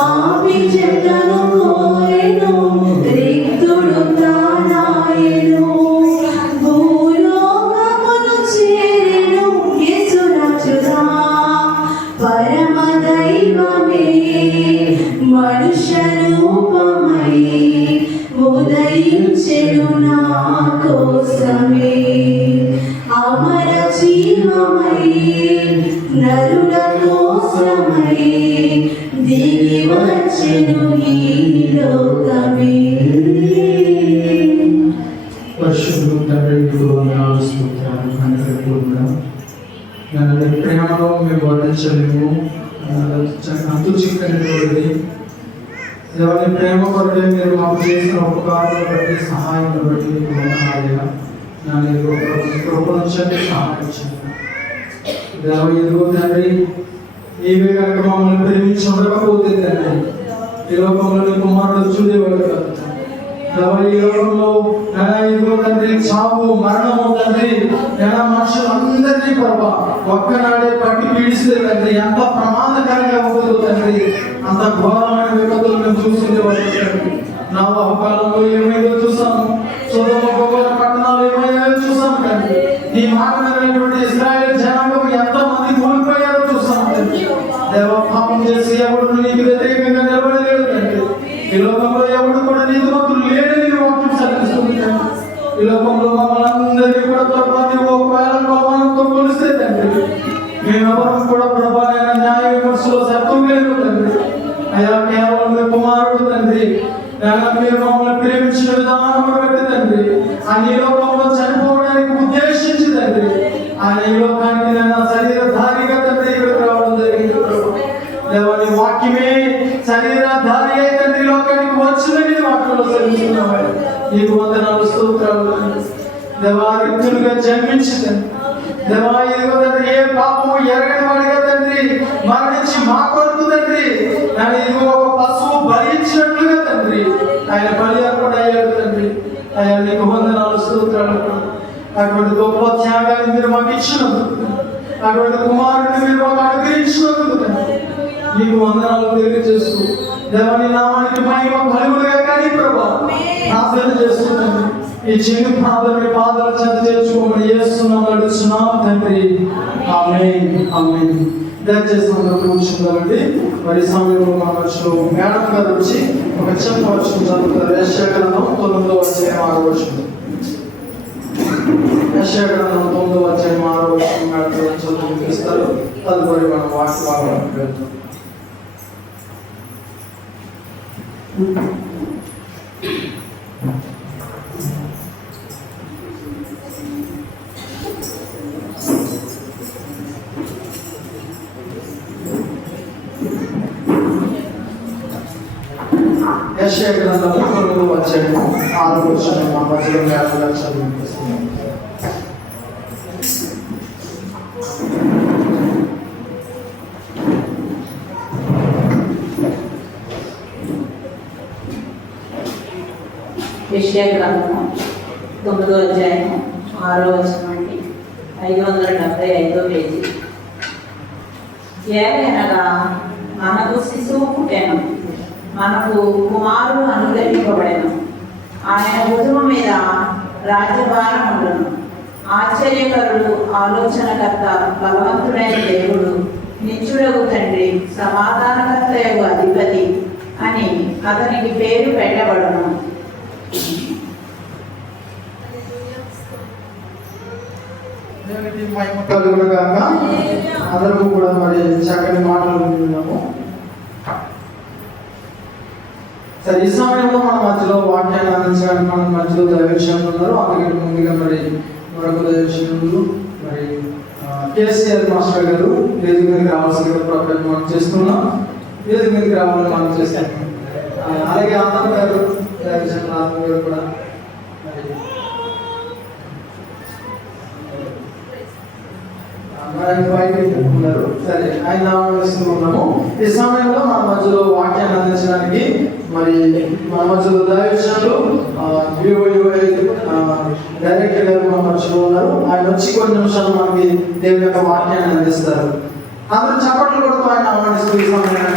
పాపి చెట్లను కోరెను, రిక్తుడు తానాయెను. భూలోకమును చేరెను యేసు రాజుగా, పరమ దైవమే మనుష్య రూపమై ఉదయించెను నా కోసమే. అమర జీవమై నరుల కోసమై దిగి వచ్చెను ఈ లోకమే. నన్ను ప్రేమలో మీరు వర్ణించలేము, అంతు చిక్కనిది. ఎవరి ప్రేమ కొరకే మీరు మాకు చేసిన ఉపకారాలను బట్టి సహాయం బట్టి నన్ను కృపణించండి, సహాయం చేయండి. దేవ ఎదుగు తండ్రి, నీవే కనుక మమ్మల్ని ప్రేమించి ఉండకపోతే తండ్రి ఈ లోకంలో నీ కుమారుడు చూడేవాడు కాదు. ఈ లోకంలో ఇదిగో తండ్రి చావు మరణము తండ్రి మనుషులందరినీ ప్రభా ఒక్కనాడే పట్టి పీడిస్తే తండ్రి ఎంత ప్రమాదకరంగా ఉంటుందో తండ్రి, అంత ఘోరమైన విపత్తులు మేము చూసిందేవాడు తండ్రి. నా కాలంలో ఏమైనా చూసాము, సొదొమ గొమొర్రా పట్టణాలు ఏమైనా చూసాము తండ్రి. నీ మాట వినటువంటి ఇశ్రాయేలు జనాంగం ఎంతమంది కోల్పోయారో చూసాము తండ్రి. దేవ పాపం చేసి ఎవడు నీకు వ్యతిరేకంగా నిలబడలేడు తండ్రి. ఈ లోకంలో ఎవడు కూడా నీతిమంతులు లేడని వాక్యం చదివిస్తుంది తండ్రి. ఈ లోకంలో మమ్మల్ని అందరినీ కూడా ప్రభావం ఒకవేళ కోపంతో కొలిస్తే తండ్రి మేమెవరం కూడా ప్రభావైన న్యాయ విమర్శలో సత్వం లేదు తండ్రి. అయ్యా కేవలం మీ కుమారుడు తండ్రి, మీరు మమ్మల్ని ప్రేమించిన విధానం బట్టి తండ్రి ఆయన ఈ లోకంలో చనిపోవడానికి ఉద్దేశించి తండ్రి ఆయన ఈ లోకానికి శరీరధారిగా తండ్రి ఇక్కడికి రావడం జరిగింది. దేవాని వాక్యమే శరీరధారి అయి తండ్రి లోకానికి వచ్చినది వాక్యంలో తెలుస్తున్నాం. నీకు వందనాలు, స్తోత్రాలు. దేవా రిక్తులుగా జన్మించింది దేవా, ఇదిగో తండ్రి ఏ పాపము ఎరగని వాడిగా తండ్రి మరణించి మా కొరకు తండ్రి ఆయన ఇదిగో ఒక పశువు భరించినట్లుగా తండ్రి ఆయన బలి అర్పణ అయ్యాడు తండ్రి. ఆయన నీకు వందనాలు, స్తోత్రాలు. అటువంటి గొప్ప త్యాగాన్ని మీరు మాకు ఇచ్చినందుకు, అటువంటి కుమారుడిని మీరు మాకు అనుగ్రహించినందుకు తండ్రి నీకు వందనాలు తెలియజేస్తూ దేవాని నామానికి మహిమ కలుగునుగా కానీ ప్రభా ప్రార్థన చేస్తుందండి. ఈ చిన్న ప్రార్థన పాదాల చెంత చేర్చుకోమని యేసునామములో అడుగుతున్నాం తండ్రి, ఆమేన్, ఆమేన్. దయచేసి అందరూ కూర్చుందామండి. మరి సమయంలో మా మనుషులు మేడం గారు వచ్చి ఒక చిన్న వర్షం చదువుతారు. యెషయా-గ్రంథం 9వ అధ్యాయం 6వ వచనం. యెషయా-గ్రంథం 9వ అధ్యాయం 6వ వచనం మేడం చదువుతారు. తదుపరి మనం వాక్యాలకు వెళ్తాం. యెషయా-గ్రంథం 9వ అధ్యాయం 6వ వచనం మా మధ్యలో మేడం చదివిస్తున్నాం. యెషయా-గ్రంథం 9వ అధ్యాయం 6వ వచనం అండి, 575వ పేజీ. ఏలైనగా మనకు శిశువు పుట్టెను, మనకు కుమారుడు అనుగ్రహింపబడెను, ఆయన భుజము మీద రాజ్యభారం ఉండును. ఆశ్చర్యకరుడు, ఆలోచనకర్త, బలవంతుడైన దేవుడు, నిత్యుడగు తండ్రి, సమాధానకర్తయగు అధిపతి అని అతనికి పేరు పెట్టబడును. అందరూ కూడా మరి చక్కని మాటలు విన్నాము. సరే, ఈ సమయంలో మన మధ్యలో వాక్యాన్ని అందించడానికి మన మధ్యలో దైవజనులు ఉన్నారు. అందుకంటే ముందుగా మరి మరొక దైవజనులు మరి కేసీఆర్ మాస్టర్ గారు వేదిక మీదకి రావాల్సిందిగా ప్రోగ్రామ్ మనం చేస్తున్నాం. వేదిక మీదకి రావాలని మనం చేస్తాం. అలాగే ఆనంద్ గారు దైవజనులు ఆనంద్ గారు కూడా ఉన్నారు. సరే, ఆయన ఉన్నాము. ఈ సమయంలో మన మధ్యలో వాక్యాన్ని అందించడానికి మరి మన మధ్యలో దైవజనులు డైరెక్టర్ గారు మన మధ్యలో ఉన్నారు. ఆయన వచ్చి కొన్ని నిమిషాలు మనకి దేవుని యొక్క వాక్యాన్ని అందిస్తారు. అందరూ చప్పట్లు కొడుతూ ఆయన ఆహ్వానిస్తూ ఈ సమయాన్ని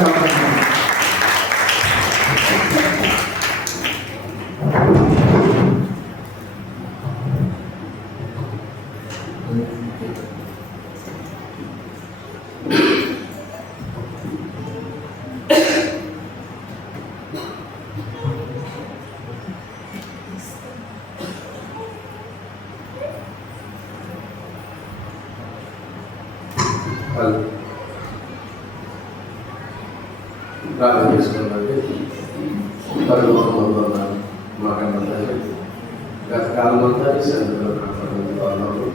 ప్రార్థన చేసుకున్నట్టు పరలోకమందున్న మా కన్న తండ్రి, గత కాలమంతా ఈ సన్నిధిలో కనపడినందుకు వందనాలు.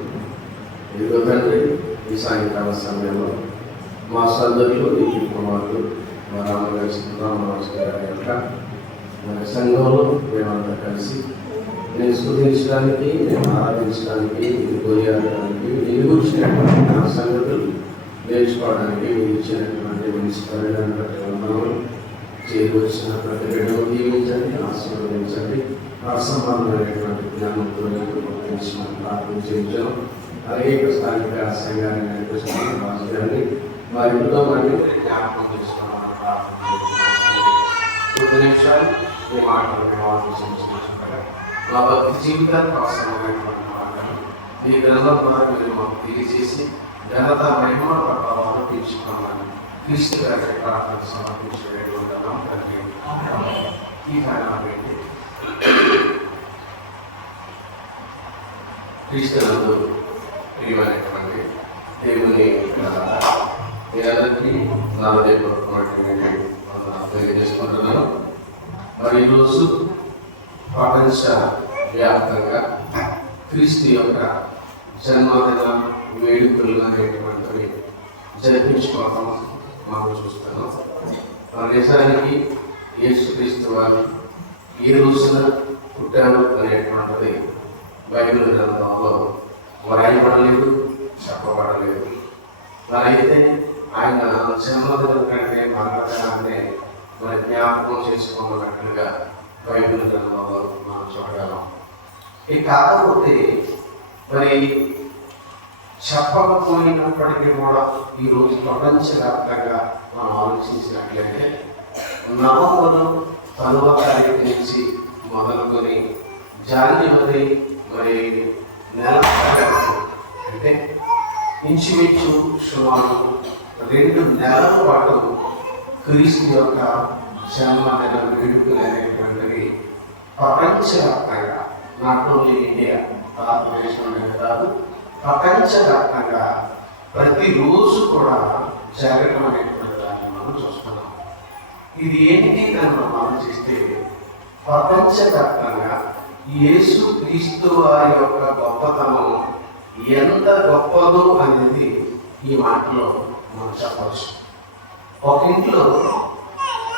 ఇదిగో తండ్రి, ఈ సాయంకాల సమయంలో మా సోదరులు, ఈ కుమారులు, మా రామరాజు గారి యొక్క మన సంఘంలో మేమంతా కలిసి నేను స్తుతించడానికి, నేను ఆరాధించడానికి, నేను కొనియాడడానికి, నేను గురించినటువంటి నా సంగతులు నేర్చుకోవడానికి మీరు ఇచ్చినటువంటి మంచి పరిణామం బట్టి వందనాలు. చేకూర్చిన ప్రతి బిడ్డను దీవించండి, ఆశీర్వదించండి. అసమానమైనటువంటి జ్ఞానంతో పంపించమని ప్రార్థన చేయించాం. అలాగే స్థానిక సంఘాన్ని నడిపిస్తున్న రాజు గారిని వారి కుటుంబాన్ని జ్ఞాపకం చేసుకోవాలని ప్రార్థన చేస్తున్నాం. కొద్ది నిమిషాలు ఈ మాటలు మా భక్తి జీవితానికి అవసరమైనటువంటి మాటలు ఈ గ్రంథం ద్వారా మీరు మాకు తెలియజేసి ఘనత మహిమ ప్రభావాలు తీర్చుకోవాలని క్రీస్తు గారి ప్రార్థన సమర్పించుకుంటున్నాం. ఈ కారణాన్ని క్రీస్తునందు ప్రియమైనటువంటి దేవుని మీ అందరికీ నా హృదయపూర్వకమైనటువంటి వందనాలు తెలియజేసుకుంటున్నాను. మరి ఈరోజు ప్రపంచ వ్యాప్తంగా క్రీస్తు యొక్క జన్మదిన వేడుకలు అనేటువంటివి జరిపించుకోవడం మనం చూస్తాను. మన నిజానికి యేసుక్రీస్తు వారు ఈ రోజున పుట్టాడు అనేటువంటిది బైబిల్ గ్రంథంలో వ్రాయబడలేదు, చెప్పబడలేదు. మరైతే ఆయన జన్మదినం కంటే మరణదినాన్ని మరి జ్ఞాపకం చేసుకోమన్నట్లుగా బైబిల్ గ్రంథంలో మనం చూడగలం. ఇది కాకపోతే మరి చెప్పకపోయినప్పటికీ కూడా ఈరోజు ప్రపంచవ్యాప్తంగా మనం ఆలోచించినట్లయితే నవంబరు 10వ తారీఖు నుంచి మొదలుకొని జనవరి మరి నెల అంటే ఇంచుమించు సుమారు 2 నెలల పాటు క్రీస్తు యొక్క జన్మదిన వేడుకలు అనేటువంటివి ప్రపంచవ్యాప్తంగా, నాట్ ఓన్లీ ఇండియా, భారతదేశంలో కాదు, ప్రపంచవ్యాప్తంగా ప్రతిరోజు కూడా జరగడం అనేటువంటి దాన్ని మనం చూస్తున్నాం. ఇది ఏంటి అని మనం ఆలోచిస్తే ప్రపంచవ్యాప్తంగా యేసు క్రీస్తు వారి యొక్క గొప్పతనం ఎంత గొప్పదో అనేది ఈ మాటలో మనం చెప్పవచ్చు. ఒక ఇంట్లో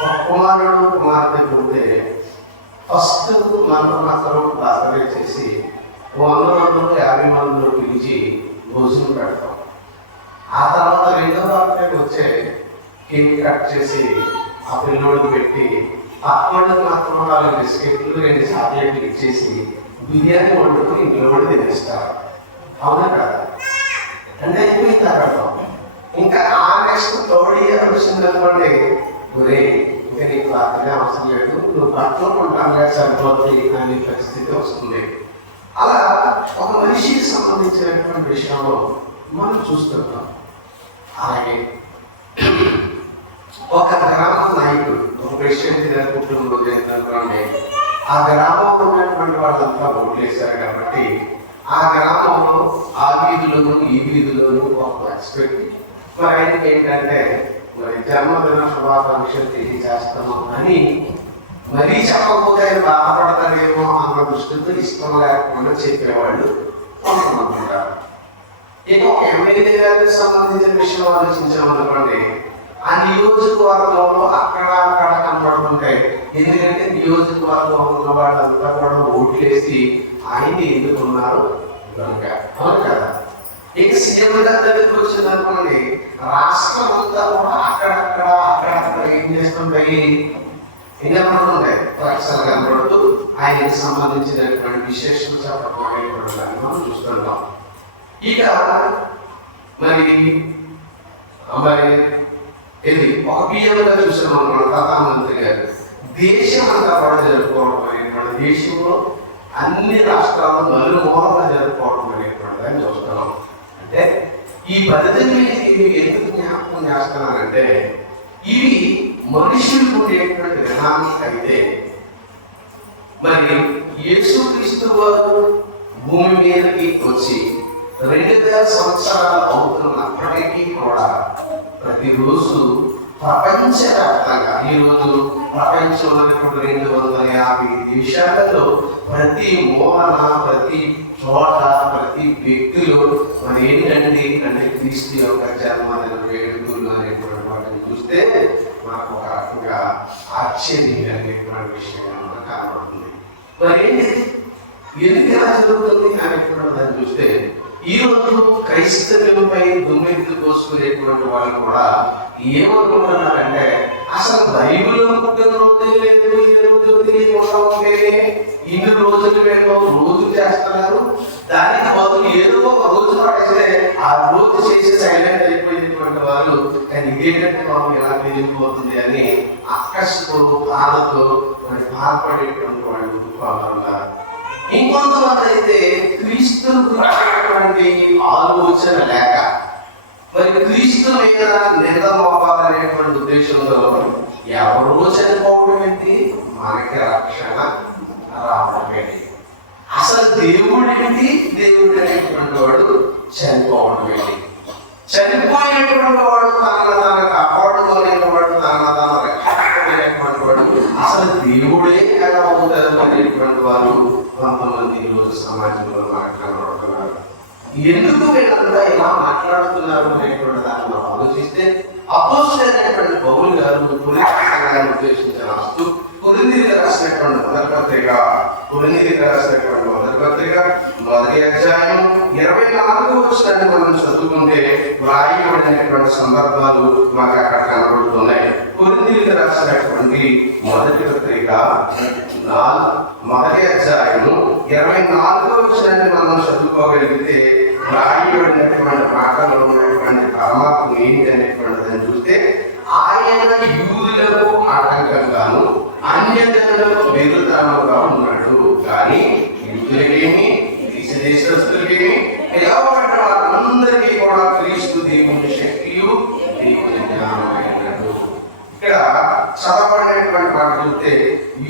ఒక కుమారుడు కుమార్తె ఉంటే ఫస్ట్ మనం బర్త్డే చేసి 100-150 మందిలో పిలిచి భోజనం పెడతాం. ఆ తర్వాత 2వ బర్త్డేకి వచ్చే కేక్ కట్ చేసి ఆ పిల్లోడికి పెట్టి పక్కనకి మాత్రం 4 బిస్కెట్లు 2 చాక్లెట్లు ఇచ్చేసి బిర్యానీ వండుకొని ఇంట్లో కూడా తినేస్తారు. అవునా కదా? అంటే అయిపోయింది అక్కడ. ఇంకా ఆ నెక్స్ట్ 3rd ఇయర్ వచ్చిందనుకోండి, ఒరే ఇంకా నీకు బర్త్డే అవసరం లేదు, నువ్వు బట్టలు కొంటానుగా సరిపోతుంది అనే పరిస్థితి వస్తుంది. అలా ఒక మనిషికి సంబంధించినటువంటి విషయంలో మనం చూస్తున్నాం. అలాగే ఒక గ్రామ నాయకుడు ఒక ప్రెసిడెంట్ జరుపుకుంటున్న రోజు ఏంటంటే ఆ గ్రామంలో ఉన్నటువంటి వాళ్ళంతా ఓట్లేశారు కాబట్టి ఆ గ్రామంలో ఆ వీధిలోనూ ఈ వీధిలోనూ ఒక ఫ్లెక్స్ పెట్టి మరి ఆయనకి ఏంటంటే మరి జన్మదిన శుభాకాంక్షలు తెలియజేస్తాము అని మరీ చెప్పకపోతే ఆయన బాధపడతారేమో అన్న దృష్టితో ఇష్టం లేకుండా చెప్పేవాళ్ళు కొంతమంది ఉంటారు. ఇక ఒక ఎమ్మెల్యే గారికి సంబంధించిన విషయం ఆలోచించామనుకోండి, ఆ నియోజకవర్గంలో అక్కడ కనబడుతుంటాయి. ఎందుకంటే నియోజకవర్గంలో ఉన్న వాళ్ళంతా కూడా ఓట్లేసి ఆయన్ని ఎన్నుకున్నారు కనుక. అవును కదా? ఇక సీఎం గారి దగ్గరికి వచ్చిందనుకోండి, రాష్ట్రం అంతా కూడా అక్కడక్కడ ఏం చేస్తుంటాయి, ఇంకా కనబడుతుంటాయి, లక్షలు కనబడుతూ ఆయనకి సంబంధించినటువంటి విశేషం చెప్పడం మనం చూస్తుంటాం. ఇక మరి ఇది ఒక బియ్యంగా చూసాం అనుకోండి, ప్రధానమంత్రి గారు దేశం అంతా కూడా జరుపుకోవడం అనేటువంటి, దేశంలో అన్ని రాష్ట్రాల్లో నలుమూలగా జరుపుకోవడం అనేటువంటి దాన్ని చూస్తున్నాం. అంటే ఈ 18 ఎందుకు జ్ఞాపకం చేస్తున్నానంటే ఇవి మనుషులు ఉండేటువంటి విధానం అయితే మరి యేసుక్రీస్తు వారు భూమి మీదకి వచ్చి 2000 సంవత్సరాలు అవుతున్నప్పటికీ కూడా ప్రతిరోజు ప్రపంచవ్యాప్తంగా ఈరోజు ప్రపంచంలో 250 దేశాలలో ప్రతి మూలన, ప్రతి చోట, ప్రతి వ్యక్తిలో మరి ఏంటంటే అంటే క్రీస్తు యొక్క జన్మదిన వేడుకలు అనేటువంటి వాటిని చూస్తే మనకు ఒక రకంగా ఆశ్చర్యం కలిగేటువంటి విషయంగా మనకు కనబడుతుంది. మరి ఏంటి, ఎందుకు ఎలా జరుగుతుంది అనేటువంటి దాన్ని చూస్తే ఈరోజు క్రైస్తవులపై దుమ్మెత్తి పోసుకునేటువంటి వాళ్ళు కూడా ఏమనుకుంటున్నారంటే అసలు బైబిల్లో పుట్టిన రోజే లేదు, ఏ రోజు తెలియకుండానే ఇన్ని రోజులు మేము రోజు చేస్తున్నారు, దానికి బదులు ఏదో ఒక రోజు పడితే ఆ రోజు చేసి సైలెంట్ అయిపోయినటువంటి వాళ్ళు కానీ ఇదేంటంటే మాకు ఎలా తెలియకపోతుంది అని అక్కసుతో బాధతో మరి బాధపడేటువంటి వాళ్ళు ఉన్నారు. ఇంకొంతమంది అయితే క్రీస్తును గురించినటువంటి ఆలోచన లేక మరి క్రీస్తు మీద నింద మోపాలనేటువంటి ఉద్దేశంలో ఎవరో చనిపోవడం ఏంటి, మనకి రక్షణ రావడం ఏంటి, అసలు దేవుడు ఏంటి, దేవుడు అనేటువంటి వాడు చనిపోవడం ఏంటి, చనిపోయినటువంటి వాడు తనను తాను కాపాడుకోలేనివాడు, తనను తాను రక్షించుకోలేనటువంటి వాడు అసలు దేవుడే ఎలా అవుతారు అనేటువంటి వారు కొంతమంది ఈరోజు సమాజంలో మాట్లాడుతున్నారు. ఎందుకు వీళ్ళంతా ఇలా మాట్లాడుతున్నారు అనేటువంటి దాన్ని మనం ఆలోచిస్తే అపోస్తలుడైనటువంటి పౌలు గారు కొరింథీ సంఘాన్ని ఉద్దేశించి రాస్తూ కొరింథీయులకు రాసినటువంటి మొదటి పత్రిక మొదటి అధ్యాయం 24వ వచనాన్ని మనం చదువుకుంటే వ్రాయబడినటువంటి సందర్భాలు మాకు అక్కడ కనబడుతున్నాయి. కొరింథీయులకు రాసినటువంటి మొదటి పత్రిక మొదటి అధ్యాయము 24వ వచనాన్ని మనం చదువుకోగలిగితే వ్రాయబడినటువంటి మాటలో ఉన్నటువంటి పరమాత్మ ఏంటి అనేటువంటిదని చూస్తే ఆయన యూదులకు ఆటంకంగాను అన్యజనులకు విరుద్ధంగా ఉన్నాడు, కానీ యూదులకేమి దేశస్తులకేమి పిలవబడిన వారందరికీ కూడా క్రీస్తు దేవుని శక్తియు దేవుని జ్ఞానమైనడు. ఇక్కడ చదవబడినటువంటి మాట చూస్తే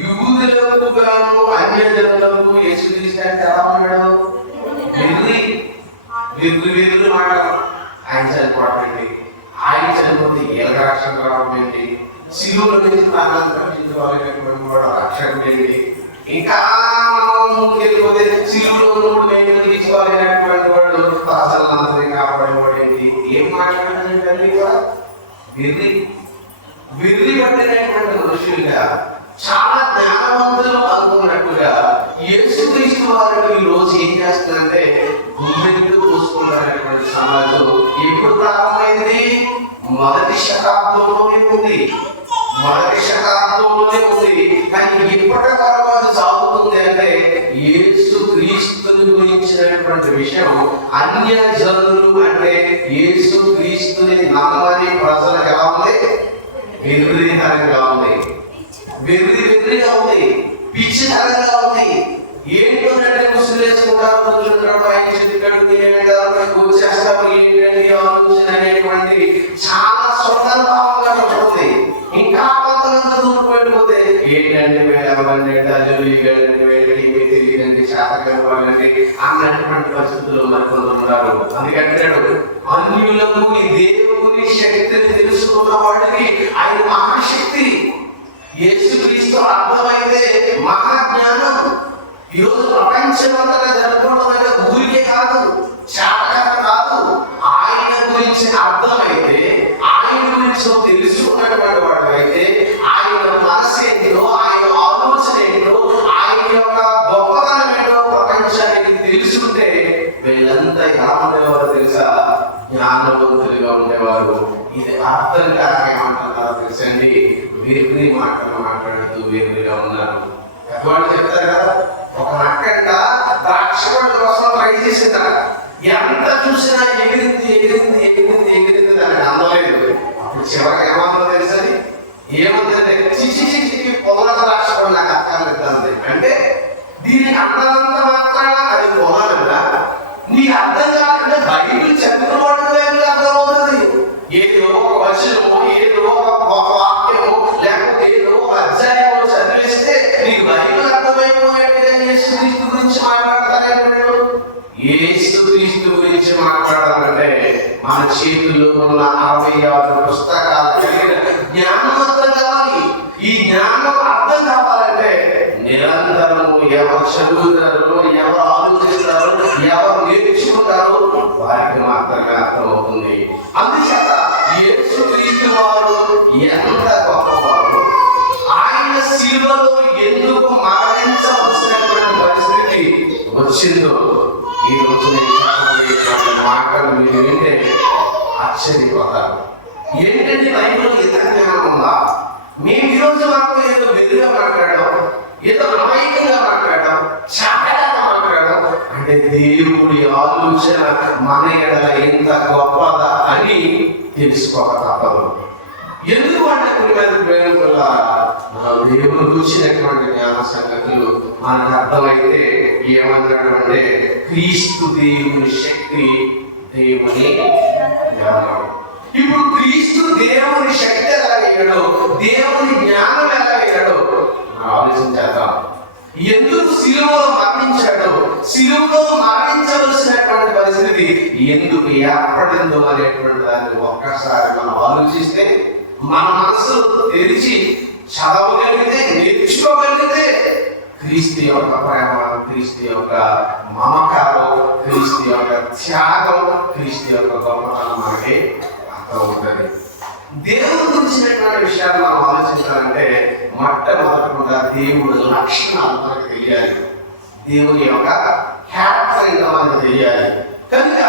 యూదులకు గాను అన్యజనులకు యేసుక్రీస్తు అంటే ఎలా ఉన్నాడు, విర్రు మాట. ఆయన చనిపోవడం ఏంటి, ఆయన చనిపోతే ఏళ్ళ రక్షణ రావడం ఏంటి, శిలువలో నుంచి ప్రాణాన్ని రక్షించుకోవాలనేటువంటి వాడు రక్షణ ఏంటి, ఇంకా ముందుకెళ్ళిపోతే శిలువలో తీసుకోవాలనేటువంటి వాడు ప్రజలందరినీ కాపాడేవాడు ఏంటి, ఏం మాట్లాడాలంటే కూడా విర్రి పట్టినటువంటి మనుషులుగా చాలా జ్ఞానవంతులు అనుకున్నట్టుగా యేసుక్రీస్తు వారు ఈ రోజు ఏం చేస్తున్నారంటే గుమ్మెట్టు పోసుకున్నటువంటి సమాజం ఎప్పుడు ప్రారంభమైంది, మొదటి శతాబ్దంలోనే ఉంది. కానీ ఎప్పటి వరకు అది సాగుతుంది అంటే యేసుక్రీస్తుని గురించినటువంటి విషయం అన్య జనులు అంటే యేసుక్రీస్తుని నమ్మని ప్రజలకు ఎలా ఉంది, వెర్రితనంగా ఉంది, వెర్రిగా ఉంది, పిచ్చితనంగా ఉంది. ఏంటంటే ముసులు వేసుకుంటారు, చేస్తారు ఏంటంటే ఆలోచన అనేటువంటి చాలా స్వతంత్రంగా ఉంటుంది. ఇంకా కొంతమంది దూరిపోయిపోతే ఏంటంటే తెలియదండి శాతకండి అన్నటువంటి పరిస్థితుల్లో మరి కొందరు ఉన్నారు. అందుకంటాడు అన్యులకు ఈ దేవుని శక్తిని తెలుసుకున్న వాడికి ఆయన మహాశక్తి. యేసుక్రీస్తు అర్థమైతే మహాజ్ఞానం. ఈరోజు ప్రపంచమంతగా జరుపుకోవడం ఊరికే కాదు, శాతకం కాదు. ఆయన గురించి అర్థమైతే, ఆయన గురించి తెలుసుకున్నటువంటి వాడు అయితే, ఆయన మనసు ఏంటో, ఆయన ఆలోచన ఏంటో, ఆయన యొక్క గొప్పతనం ఏంటో ప్రపంచానికి తెలుసుకుంటే వీళ్ళంతా ఎలా ఉండేవారు తెలుసా, జ్ఞానవంతులుగా ఉండేవారు. ఇది అర్థం కాక ఏమంటున్నారో తెలుసండి, వేరే మాటలు మాట్లాడుతూ వేరుగా ఉన్నారు. వాళ్ళు చెప్తారు కదా, ఒక నక్కంట ద్రాక్ష పండు కోసం ట్రై చేసింద, ఎంత చూసినా ఎగిరింది దానికి అందలేదు. అప్పుడు చివరికి ఏమందో తెలుసని, ఏమందంటే చిచి పొదల ద్రాక్ష పండు నాకు అక్కర్లేదు అంటే దీనికి అందనంత మాత్రాన అది పొదలన్నా నీకు అర్థం కాకుండా బైబిల్ చదువుకోవడం అర్థమవుతుంది. ఏదో ఒక వచనము, ఏదో ఒక వాక్యము, లేకపోతే ఏదో ఒక అధ్యాయము చదివేస్తే నీకు బైబిల్ అర్థమైపోయేట్టుగా యేసుక్రీస్తు గురించి మాట్లాడతాడు. యేసుక్రీస్తు గురించి మాట్లాడాలంటే మన చేతుల్లో ఉన్న 66 పుస్తకాలు కలిగిన ఈ జ్ఞానం అర్థం కావాలంటే నిరంతరము ఎవరు చదువుతారో, ఎవరు ఆలోచిస్తారో, ఎవరు నేర్చుకుంటారో వారికి మాత్రమే అర్థమవుతుంది. అందుచేత యేసుక్రీస్తు వారు ఎంత గొప్పవారు, ఆయన శిలువలో ఎందుకు మరణించవలసినటువంటి పరిస్థితి వచ్చిందో ఈ రోజు నేను చెప్పబోయేటువంటి మాటలు మీరు వింటే ఆశ్చర్యపోతారు. ఏంటంటే బైబిల్లో ఇతర జ్ఞానం ఉందా? మేము ఈరోజు మాకు ఏదో వెలుగుగా మాట్లాడాం, ఏదో అమాయకంగా మాట్లాడాం, చాలా మాట్లాడాం అంటే దేవుడి ఆలోచన మన ఎడల ఎంత గొప్పదా అని తెలుసుకోక తప్పదు. ఎందుకు అంటే కొన్ని ప్రేమ వల్ల దేవుడు చూసినటువంటి జ్ఞాన సంగతులు మనకు అర్థమైతే ఏమన్నాడు అంటే క్రీస్తు దేవుని శక్తి, దేవుని జ్ఞానం. ఇప్పుడు క్రీస్తు దేవుని శక్తి ఎలాగయ్యాడో, దేవుని జ్ఞానం ఎలాగయ్యాడో ఆలోచించేద్దాం. ఎందుకు శిలువలో మరణించాడో, శిలువలో మరణించవలసినటువంటి పరిస్థితి ఎందుకు ఏర్పడిందో అనేటువంటి దాన్ని ఒక్కసారి మనం ఆలోచిస్తే, మన మనసులు తెరిచి చదవగలిగితే, నేర్చుకోగలిగితే క్రీస్తు యొక్క ప్రేమ, క్రీస్తు యొక్క మమకారం, క్రీస్తు యొక్క త్యాగం, క్రీస్తు యొక్క గొప్పతనం మనకి అర్థమవుతుంది. దేవుడి గురించినటువంటి విషయాలు మనం ఆలోచించాలంటే మొట్టమొదటిగా దేవుడి లక్షణాలు మనకు తెలియాలి, దేవుని యొక్క క్యారెక్టర్ ఇంకా మనకు తెలియాలి. కనుక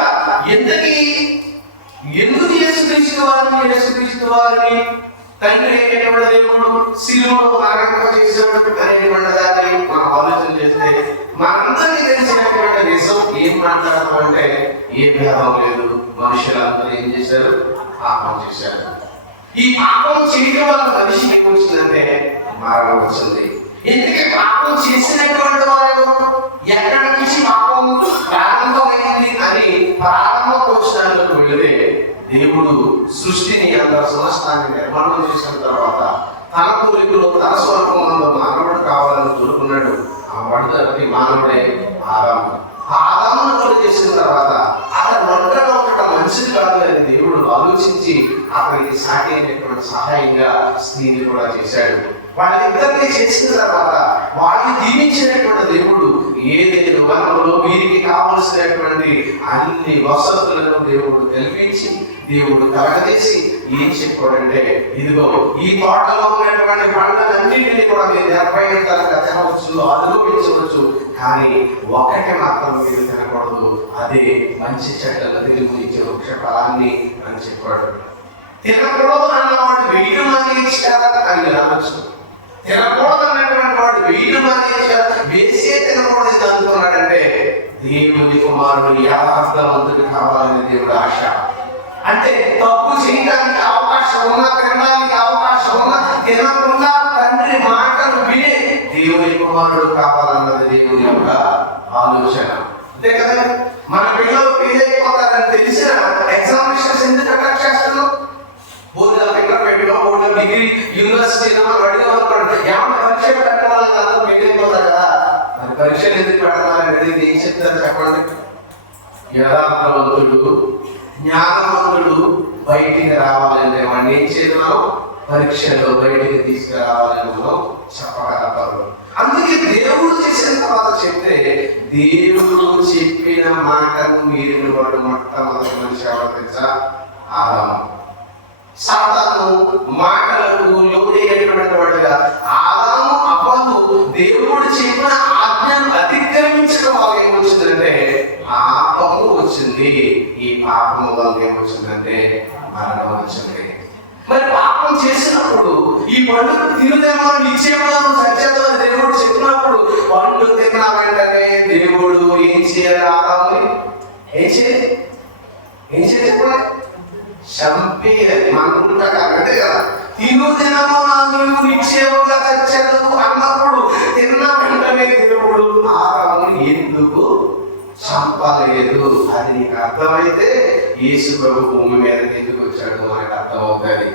ఎందుకు యేసుక్రీస్తు వారిని తండ్రి అయినటువంటి దేవుడు శిలువలో మరణింపజేశాడు అనేటువంటి దాన్ని మనం ఆలోచన చేస్తే మనందరికీ తెలిసినటువంటి నిజం ఏం మాట్లాడతామంటే ఏ భేదం లేదు, మనుషులందరూ ఏం చేశారు? పాపం చేశారు. ఈ పాపం చేయడం వల్ల మనిషికి ఏమొచ్చిందంటే మరణం వచ్చింది. ఎందుకంటే పాపం చేసినటువంటి వారు ఎక్కడి నుంచి పాపం ప్రారంభమైంది అని ప్రారంభోత్సవాలకు వెళితే దేవుడు సృష్టిని అందరూ సమస్తాన్ని నిర్మాణం చేసిన తర్వాత తన కోరికలో తన స్వరూపంలో మానవుడు కావాలని కోరుకున్నాడు. ఆ మొదటి మానవుడే ఆదాము. ఆదామును కోరి చేసిన తర్వాత అతను ఒంటరిగా ఉండటం మంచిది కాదు అని దేవుడు ఆలోచించి అతనికి సాటి అయినటువంటి సహాయంగా స్త్రీని కూడా చేశాడు. వాళ్ళిద్దరినీ చేసిన తర్వాత వాళ్ళని దీవించినటువంటి దేవుడు ఏదైనా వనంలో వీరికి కావలసినటువంటి అన్ని వసతులను దేవుడు కల్పించి దేవుడు కలగజేసి ఏం చెప్పాడంటే, ఇదిగో ఈ తోటలో ఉన్నటువంటి పండ్లన్నింటినీ కూడా మీరు 70 తరంగా తినవచ్చు, అనుభవించవచ్చు, కానీ ఒకటి మాత్రం మీరు తినకూడదు, అదే మంచి చెడ్డలు తెలియజేసే వృక్ష ఫలాన్ని అని చెప్పాడు. తినకూడదు అన్నవాడు వెయ్యి మానేశారా అని రావచ్చు, తినకూడదు అన్నటువంటి వాడు వెయ్యి మానేశారా, వేసే తినకూడదు అనుకున్నాడంటే దేవుని కుమారుడు యథార్థవంతుడు కావాలని దేవుడు ఆశ. అంటే తప్పు చేయడానికి అవకాశం ఉన్నా, తినడానికి అవకాశం ఉన్నా, తినకుండా తండ్రి మాటలు వినే దేవుని కుమారుడు కావాలన్నది దేవుని యొక్క ఆలోచన. అంతే కదా, మన పిల్లలు ఫెయిల్ అయిపోతారని తెలిసిన ఎగ్జామినేషన్స్ ఎందుకు కండక్ట్ చేస్తున్నాం? బోర్డుల పిల్లలు పెట్టినా, బోర్డుల డిగ్రీ యూనివర్సిటీలో అడిగామనుకోండి, ఏమన్నా పరీక్ష పెట్టాలని అందరూ ఫెయిల్ అయిపోతారు కదా, మరి పరీక్షలు ఎందుకు పెడతారని ఏం చెప్తారు చెప్పండి? యథార్థవంతుడు జ్ఞానవంతుడు బయటికి రావాలంటే వాడిని ఏం చేయడం? పరీక్షలో బయటికి తీసుకురావాలని మనం చెప్పగలరు. అందుకే దేవుడు చేసిన తర్వాత చెప్తే, దేవుడు చెప్పిన మాటను మీరు వాడు మొట్టమొదటి మనిషి ఎవరు తెలుసా? ఆదాము. సాతాను మాటలకు లోనైనటువంటి వాడుగా ఆదాము అవ్వలు దేవుడు చెప్పిన ఆజ్ఞను అతిక్రమించడం వల్ల ఏమొచ్చిందంటే పాపము వచ్చింది. ఈ పాపము వల్ల ఏమొచ్చిందంటే మరణం వచ్చింది. మరి పాపం చేసినప్పుడు ఈ పండుగ తిరుదేమో నిశ్చయమో సత్యతో దేవుడు చెప్పినప్పుడు పండు తిన్న వెంటనే దేవుడు ఏం చేయాలి? ఆదాము ఏం చేయాలి చెప్పండి? చంపేయాలి. మనకుంటాక అంటే కదా, తిరుదినము నీవు నిశ్చయముగా చచ్చెదవు అన్నప్పుడు తిన్న వెంటనే దేవుడు ఆదాముని ఎందుకు చంపలేదు అది నీకు అర్థమైతే యేసు ప్రభు భూమి మీదకి ఎందుకు వచ్చాడు మనకు అర్థమవుతుంది.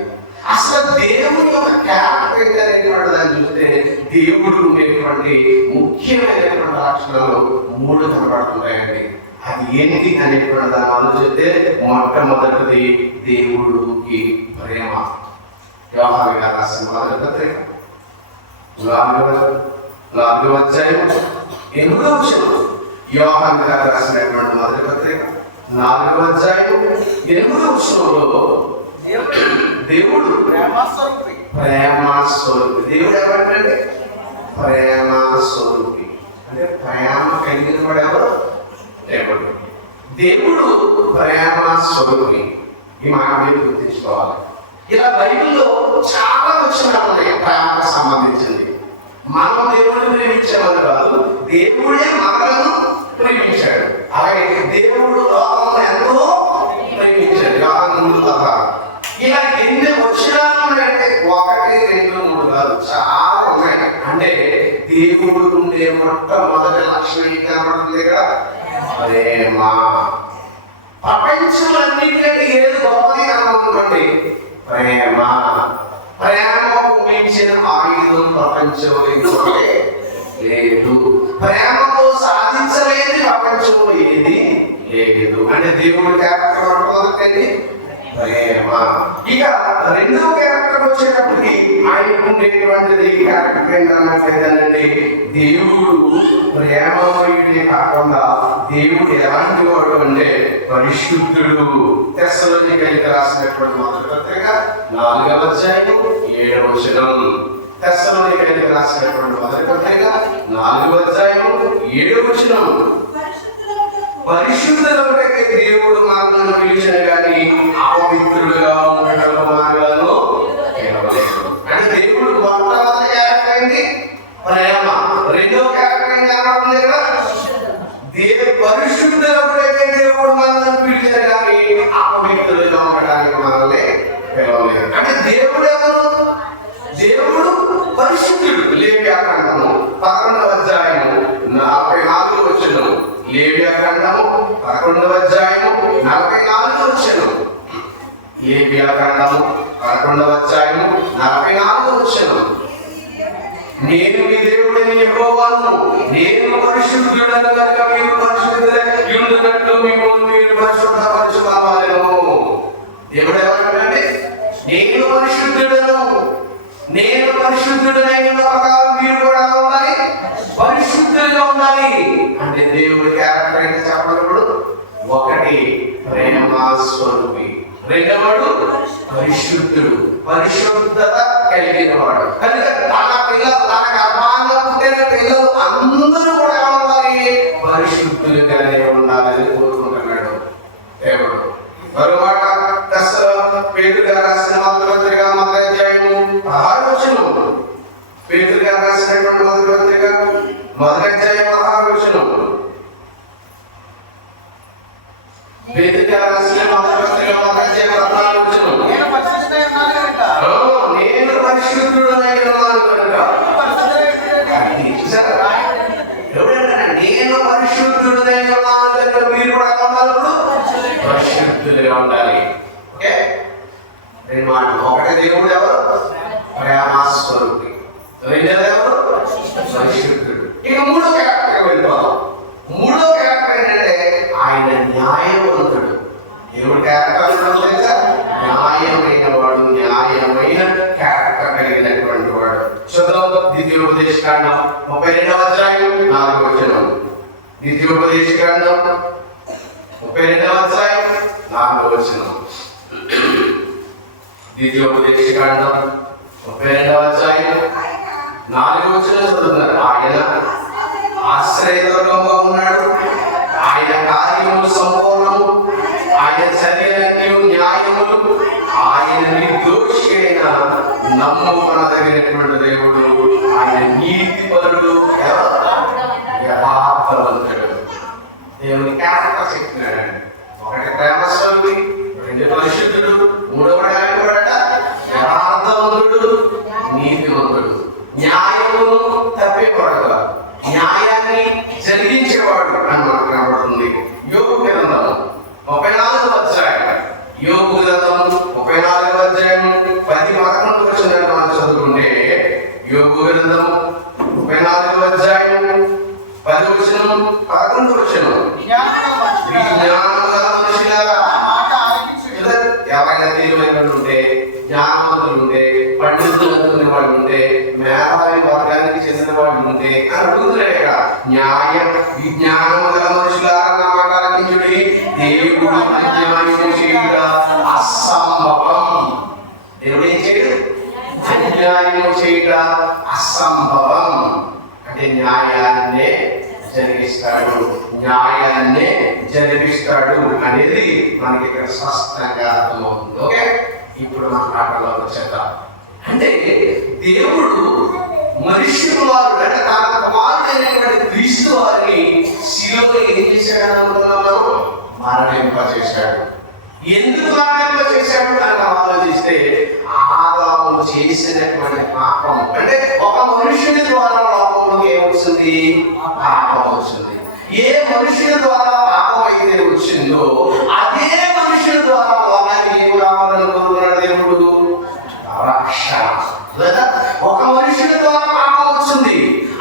అసలు దేవుని యొక్క క్యారెక్టర్ అనేటువంటి దాన్ని చూస్తే దేవుడు ఉండేటువంటి ముఖ్యమైనటువంటి లక్షణాలు 3 కనబడుతున్నాయండి. అది ఏంటి అనేటువంటి దాన్ని ఆలోచిస్తే మొట్టమొదటిది దేవుడికి ప్రేమ. యోహాను గారు రాసిన మొదటి పత్రిక 4వ అధ్యాయం 8వ వచనం. యోహాను గారు రాసినటువంటి మొదటి పత్రిక 4వ అధ్యాయం 8వ వచనంలో దేవుడు ప్రేమ స్వరూపి. దేవుడు ఎవరంటే ప్రేమ స్వరూపి. అంటే ప్రేమ కలిగిన వాడు ఎవరు? దేవుడు. దేవుడు ప్రేమ స్వరూపి. ఈ మాట మీరు గుర్తించుకోవాలి. ఇలా బైబిల్లో చాలా వచనాలు ఉన్నాయి ప్రేమకు సంబంధించింది. మనం దేవుడిని ప్రేమించేవాడు కాదు, దేవుడే మనలను ప్రేమించాడు. అలాగే దేవుడు లోకంలో ఎంతో ప్రేమించాడు. ఇలా ఎన్ని వచనాలు ఉన్నాయంటే 1, 2, 3 కాదు, చాలా ఉన్నాయి. అంటే దేవుడు ఉండే మొట్టమొదటి లక్షణం ఏం కనబడుతుంది ఇక్కడ? ప్రేమ. ప్రపంచంలోన్నింటికంటే ఏది గొప్పది కనబడుతుంది? ప్రేమ. ప్రేమకు మించిన ఆయుధం ప్రపంచంలో ఇంకొకటి లేదు. ప్రేమతో సాధించలేని ప్రపంచంలో ఏది లేదు. అంటే దేవుడి క్యారెక్టర్ మొదటి ప్రేమ. ఇక 2వ క్యారెక్టర్ వచ్చేటప్పటికి ఆయనకు ఉండేటువంటిది క్యారెక్టర్ ఏంటంటే దేవుడు ప్రేమమయుడే కాకుండా దేవుడు ఎలాంటి వాడు అంటే పరిశుద్ధుడు. తెస్సలోనికైకి రాసినటువంటి మొదటి పత్రిక 4వ అధ్యాయం 7వ వచనం. తెస్సలోనికైకి రాసినటువంటి మొదటి పత్రిక 4వ అధ్యాయం 7వ వచనం. పరిశుద్ధులకే దేవుడు మనల్ని పిలిచిన కానీ అపవిత్రులుగా ఉండటంలో మనలను పిలవలేదు. అంటే దేవుడు మొట్టమొదటి క్యారెక్టర్ ఏంటి? ప్రేమ. 2వ క్యారెక్టర్ ఏంటి కనబడుతుంది కదా? పరిశుద్ధులకే దేవుడు మనల్ని పిలిచిన కానీ అపవిత్రులుగా ఉండటానికి మనల్ని పిలవలేదు. అంటే దేవుడు ఎవరు? దేవుడు పరిశుద్ధుడు. లేవ్యాకాండము 11వ అధ్యాయం 44వ వచనం. లేవ్యాకాండము 11వ అధ్యాయం 44వ వచనం. లేవ్యాకాండము 11వ అధ్యాయం 44వ వచనం. నేను మీ దేవుడిని యెహోవాను, నేను పరిశుద్ధుడను కనుక మీరు పరిశుద్ధులైనట్లు మీరు పరిశుద్ధపరచుకోవాలెను. దేవుడు ఎవరంటే నేను పరిశుద్ధుడను, నేను పరిశుద్ధుడనైన ప్రకారం మీరు కూడా ఉండాలి, పరిశుద్ధులుగా ఉండాలి. అంటే దేవుడి క్యారెక్టర్ అయితే చెప్పినప్పుడు 1 ప్రేమ స్వరూపి, 2 పరిశుద్ధుడు, పరిశుద్ధత కలిగిన వాడు. కనుక తన పిల్లలు, తన గర్భాన్ని పుట్టిన పిల్లలు అందరూ కూడా ఉండాలి, పరిశుద్ధులుగానే ఉండాలని కోరుకుంటున్నాడు దేవుడు. మరోమాట పేతురు గారు రాసిన మొదటి పత్రిక 1వ అధ్యాయము 16వ వచనం. పేతురు గారు రాసినటువంటి మొదటి పత్రిక 1వ అధ్యాయం 16వ వచనం. పేతురు గారు రాసిన మొదటి పత్రిక 1వ అధ్యాయం 16వ వచనం. నేను పరిశుద్ధుడనై ఉన్నాను కనుక. నేను పరిశుద్ధుడనై ఉన్నాను కనుక మీరు కూడా ఉన్నప్పుడు పరిశుద్ధులుగా ఉండాలి. ఓకే, 2 మాటలు. 1 దేవుడు ఎవరు? ప్రేమ స్వరూపి. 2 ఎవరు? పరిశుద్ధుడు. ఇక 3వ క్యారెక్టర్ వెళ్ళిపోదాం. 3వ క్యారెక్టర్ ఏంటంటే ఆయన న్యాయవంతుడు. దేవుడు క్యారెక్టర్ తెలుసా? న్యాయమైన వాడు, న్యాయమైన క్యారెక్టర్ కలిగినటువంటి వాడు. చూద్దాం ద్వితీయోపదేశకాండం 32వ అధ్యాయం 4వ వచనం. ద్వితీయోపదేశకాండం 32వ అధ్యాయం 4వ వచనం. ద్వితీయోపదేశకాండం 32వ అధ్యాయం 4వ వచనం చదువుతున్నారు. ఆయన ఆశ్రయదుర్గంగా ఉన్నాడు, ఆయన కార్యములు సంపూర్ణము, ఆయన చర్యలన్నీ న్యాయములు, ఆయన నిర్దోషి అయిన నమ్మకమైనటువంటి దేవుడు, ఆయన నీతిపరుడు, యథార్థవంతుడు. దేవుని క్యారెక్టర్ చెప్తున్నాడండి. 1 ప్రేమ స్వరూపి, 2 పరిశుద్ధుడు, 3వ యథార్థవంతుడు, నీతివంతుడు. న్యాయమును తప్పేవాడు, న్యాయాన్ని జరిగించేవాడు అని మనకు కనబడుతుంది. యోబు గ్రంథం 34వ అధ్యాయం. యోబు గ్రంథం 34వ అధ్యాయం 10-11 వచనాలు మనం చదువుకుంటే, యోబు గ్రంథం 34వ అధ్యాయం 10 వచనం 11 వచనం. ఎవరైనా తెలివైన ఉంటే, జ్ఞానవంతులు ఉంటే, పండితులు అనుకునే వాళ్ళు ఉంటే, మేధావి వర్గాలు వాళ్ళు ఉంటే అని అడుగుతున్నాడు ఇక్కడ. న్యాయ విజ్ఞానం గల మనుషులారా నా మాట ఆలకించుడి. దేవుడు అన్యాయం చేయుట అసంభవం. దేవుడు ఏం చేయడు? అన్యాయం చేయుట అసంభవం. అంటే న్యాయాన్నే జరిగిస్తాడు, న్యాయాన్నే జరిగిస్తాడు అనేది మనకి ఇక్కడ స్పష్టంగా అర్థమవుతుంది. ఓకే, ఇప్పుడు మన మాటలోకి వచ్చేద్దాం. అంటే దేవుడు మనిషి కుమారుడు అంటే తన కుమారుడైనటువంటి క్రీస్తు వారిని శిలువలో ఏం చేశాడు అనుకున్నాము? మరణింపజేశాడు. ఎందుకు మరణింపజేశాడు అని ఆలోచిస్తే ఆదాము చేసినటువంటి పాపం అంటే ఒక మనుషుని ద్వారా లోకంలోకి ఏమొస్తుంది? పాపం వస్తుంది. ఏ మనుషుల ద్వారా పాపం అయితే వచ్చిందో అదే మనుషుల ద్వారా లోకానికి ఏం రావాలని కోరుకున్నాడు దేవుడు? రక్షణ. లేదా ఒక మనుషుల ద్వారా పాపం వచ్చింది,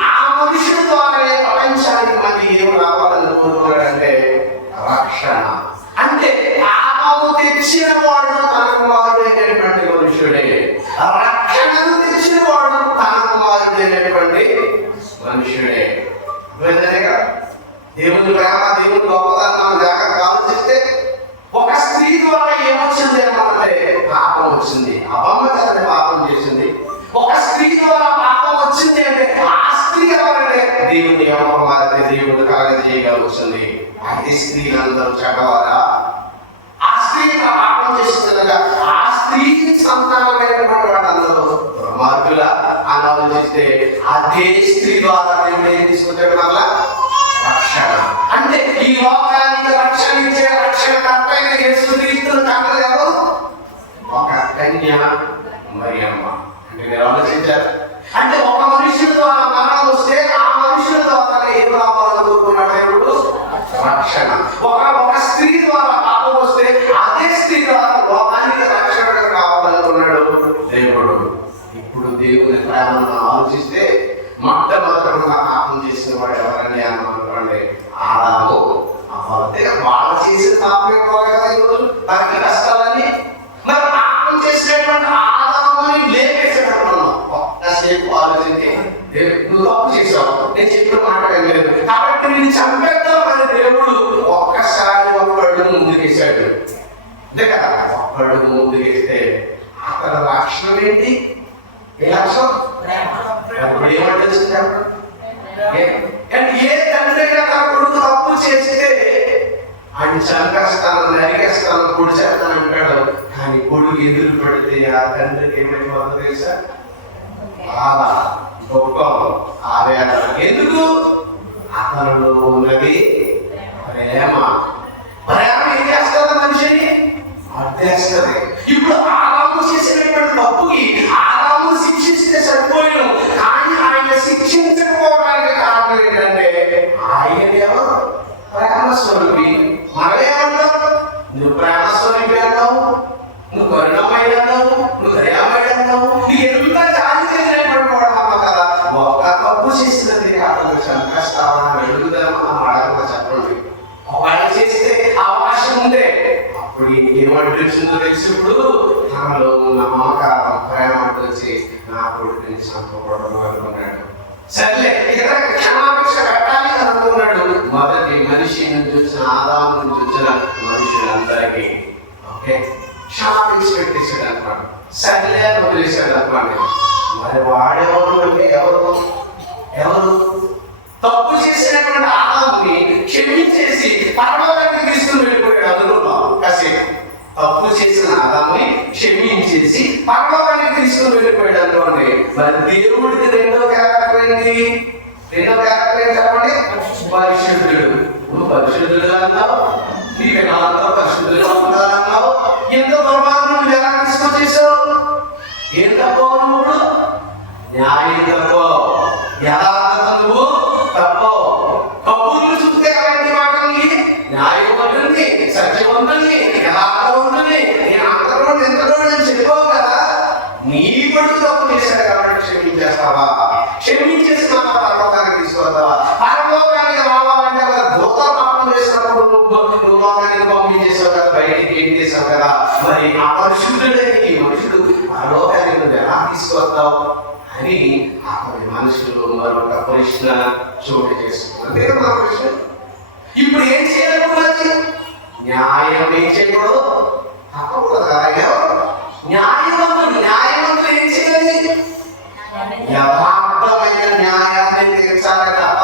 ఆ మనుషుల ద్వారా ప్రపంచానికి మళ్ళీ ఏం రావాలని కోరుకున్నాడంటే రక్షణ. అంటే పాపము తెచ్చిన వాడు తన కుమారుడైనటువంటి మనుషుడే, రక్షణను తెచ్చిన వాడు తన కుమారుడైనటువంటి మనుషుడే. దేవుని ప్రేమ, దేవుని గొప్పతనం జాగ్రత్తగా ఆలోచిస్తే ఒక స్త్రీ ద్వారా ఏమొచ్చింది అన్నమాట? పాపం వచ్చింది. అబమ్మ తన పాపం చేసింది. ఒక స్త్రీ ద్వారా పాపం వచ్చింది అంటే ఆ స్త్రీ ఎవరంటే దేవుని అమ్మవారి దేవుడు కలగజేయగలుగుతుంది. అయితే స్త్రీలందరూ చెడ్డవారా? ఆ స్త్రీ పాపం చేస్తుందనగా ఆ స్త్రీకి సంతానమైనటువంటి వాళ్ళందరూ దుర్మార్గుల అని ఆలోచిస్తే అదే స్త్రీ ద్వారా దేవుడు ఏం తీసుకుంటాడు? మళ్ళా రక్షణ. అంటే ఈ లోకానికి రక్షణ ఇచ్చే రక్షణకర్త అయిన యేసుక్రీస్తును కన్నది ఎవరు? ఒక కన్య మరియమ్మ. అంటే మీరు ఆలోచించారు. అంటే ఒక మనుషుల ద్వారా మరణం వస్తే ఆ మనుషుల ద్వారా ఏం రావాలని కోరుకున్నాడు దేవుడు? రక్షణ. ఒక స్త్రీ ద్వారా పాపం వస్తే అదే స్త్రీ ద్వారా లోకానికి రక్షణ కావాలనుకున్నాడు దేవుడు. ఇప్పుడు దేవుని ప్రేమను ఆలోచిస్తే మొట్టమొదటిగా పాపం చేసిన వాడు ఎవరని అనుకోండి? ఆదాము. వాళ్ళు చేసిన పాపం ఎక్కువ కదా ఈరోజు తనకి కష్టాలని. మరి పాపం చేసినటువంటి ఆదాముని లేపేసేటప్పుడు ఒక్కసేపు ఆలోచించి నువ్వు తప్పు చేసావు, నేను చెప్పిన మాట వెళ్ళలేదు కాబట్టి నేను చంపేద్దాం అని దేవుడు ఒక్కసారి ఒక్కడు ముందుకేసాడు. అంతే కదా, ఒక్కడు ముందుకేస్తే అతని లక్షణం ఏంటి? ఏ లక్షణం? ఇప్పుడు ఏమంటే ఏ తండ్రి అయినా తన కొడుకు తప్పు చేస్తే ఆయన చంపేస్తాను, నరికేస్తాను, పొడి చేస్తాను అంటాడు. కానీ కొడుకు ఎదురు పడితే ఆ తండ్రికి ఏమైపోతుందో తెలుసా? బాధ, దుఃఖం, ఆవేదన. ఎందుకు? అతనిలో ఉన్నది ప్రేమ. ప్రేమ ఏం చేస్తుంది? మనిషిని అడ్డేస్తుంది. ఇప్పుడు ఆదాము చేసినటువంటి తప్పుకి ఆదాము శిక్షిస్తే సరిపోయాను, కానీ ఆయన శిక్షించకపోవడానికి కారణం ఏంటంటే ఆయన ఎవరు? ప్రేమ స్వరూపి. మనమేమంటావు? నువ్వు ప్రేమ స్వరూపి అంటావు, నువ్వు కరుణమైన అంటావు, నువ్వు దయామైన అంటావు, నీకు ఎంత జాలి చేసినటువంటి వాడు అన్నావు కదా. ఒక్క తప్పు చేసినది అతను చంపేస్తామని అడుగుదామా అడగమని చెప్పండి. వాళ్ళు చేస్తే అవకాశం ఉందే అప్పుడు ఏమనిపించిందో తెలిసి ఇప్పుడు తనలో ఉన్న మమకారం ప్రేమ వచ్చి నా కొడుకుని చంపకూడదు అనుకున్నాడు. సర్లే ఇతర క్షమాపేక్ష పెట్టాలి అని అనుకున్నాడు. మొదటి మనిషి నుంచి వచ్చిన ఆదాము నుంచి వచ్చిన మనుషులందరికీ ఓకే క్షమాపేక్ష పెట్టేశాడు అనుకోండి. సర్లే అని వదిలేశాడు అనుకోండి. మరి వాడెవరు అంటే ఎవరు తప్పు చేసినటువంటి ఆదాముని క్షమించేసి పరలోకానికి తీసుకుని వెళ్ళిపోయాడు. అనుకున్నాం కాసేపు తప్పు చేసిన ఆదాముని క్షమించేసి పరలోకానికి తీసుకుని వెళ్ళిపోయాడు అనుకోండి. మరి దేవుడికి రెండో క్యారెక్టర్ ఏంటి? చెప్పండి, పరిశుద్ధుడు. నువ్వు పరిశుద్ధుడు అన్నావు, నీ వినాలతో పరిశుద్ధులు ఉండాలన్నావు. ఎంతో దుర్మార్గం నువ్వు ఎలా తీసుకొచ్చేసావు? ఏం తప్పో నువ్వు? న్యాయం తప్పో, యథార్థత నువ్వు తప్పో. కబుర్లు చూస్తే అలాంటి మాటల్ని న్యాయవంతుని, సత్యవంతుని, యథార్థవంతుని, నేను అంతలో ఎంతలో నేను చెప్పావు కదా. నీ కొడుకు తప్పు చేశాడు కాబట్టి క్షమించేస్తావా? క్షమించేసి నా పరలోకానికి తీసుకొస్తావా? పరలోకానికి రావాలంటే కదా భూత పాపం చేసినప్పుడు నువ్వు లోకానికి పంపించేసావు కదా, బయటికి ఏం చేసావు కదా. మరి ఆ పరిశుద్ధుడే ఈ మనుషుడు పరలోకానికి నువ్వు ఎలా తీసుకొస్తావు అని అతని మనుషులు మరొక ప్రశ్న చోటు చేసుకున్నారు. అంతే కదా మన ప్రశ్న. ఇప్పుడు ఏం చేయాలి? న్యాయం ఏం చేయకూడదు, తప్పకూడదు కదా. న్యాయవంతులు ఏం చేయాలి? యథార్థమైన న్యాయాన్ని తీర్చాలి తప్ప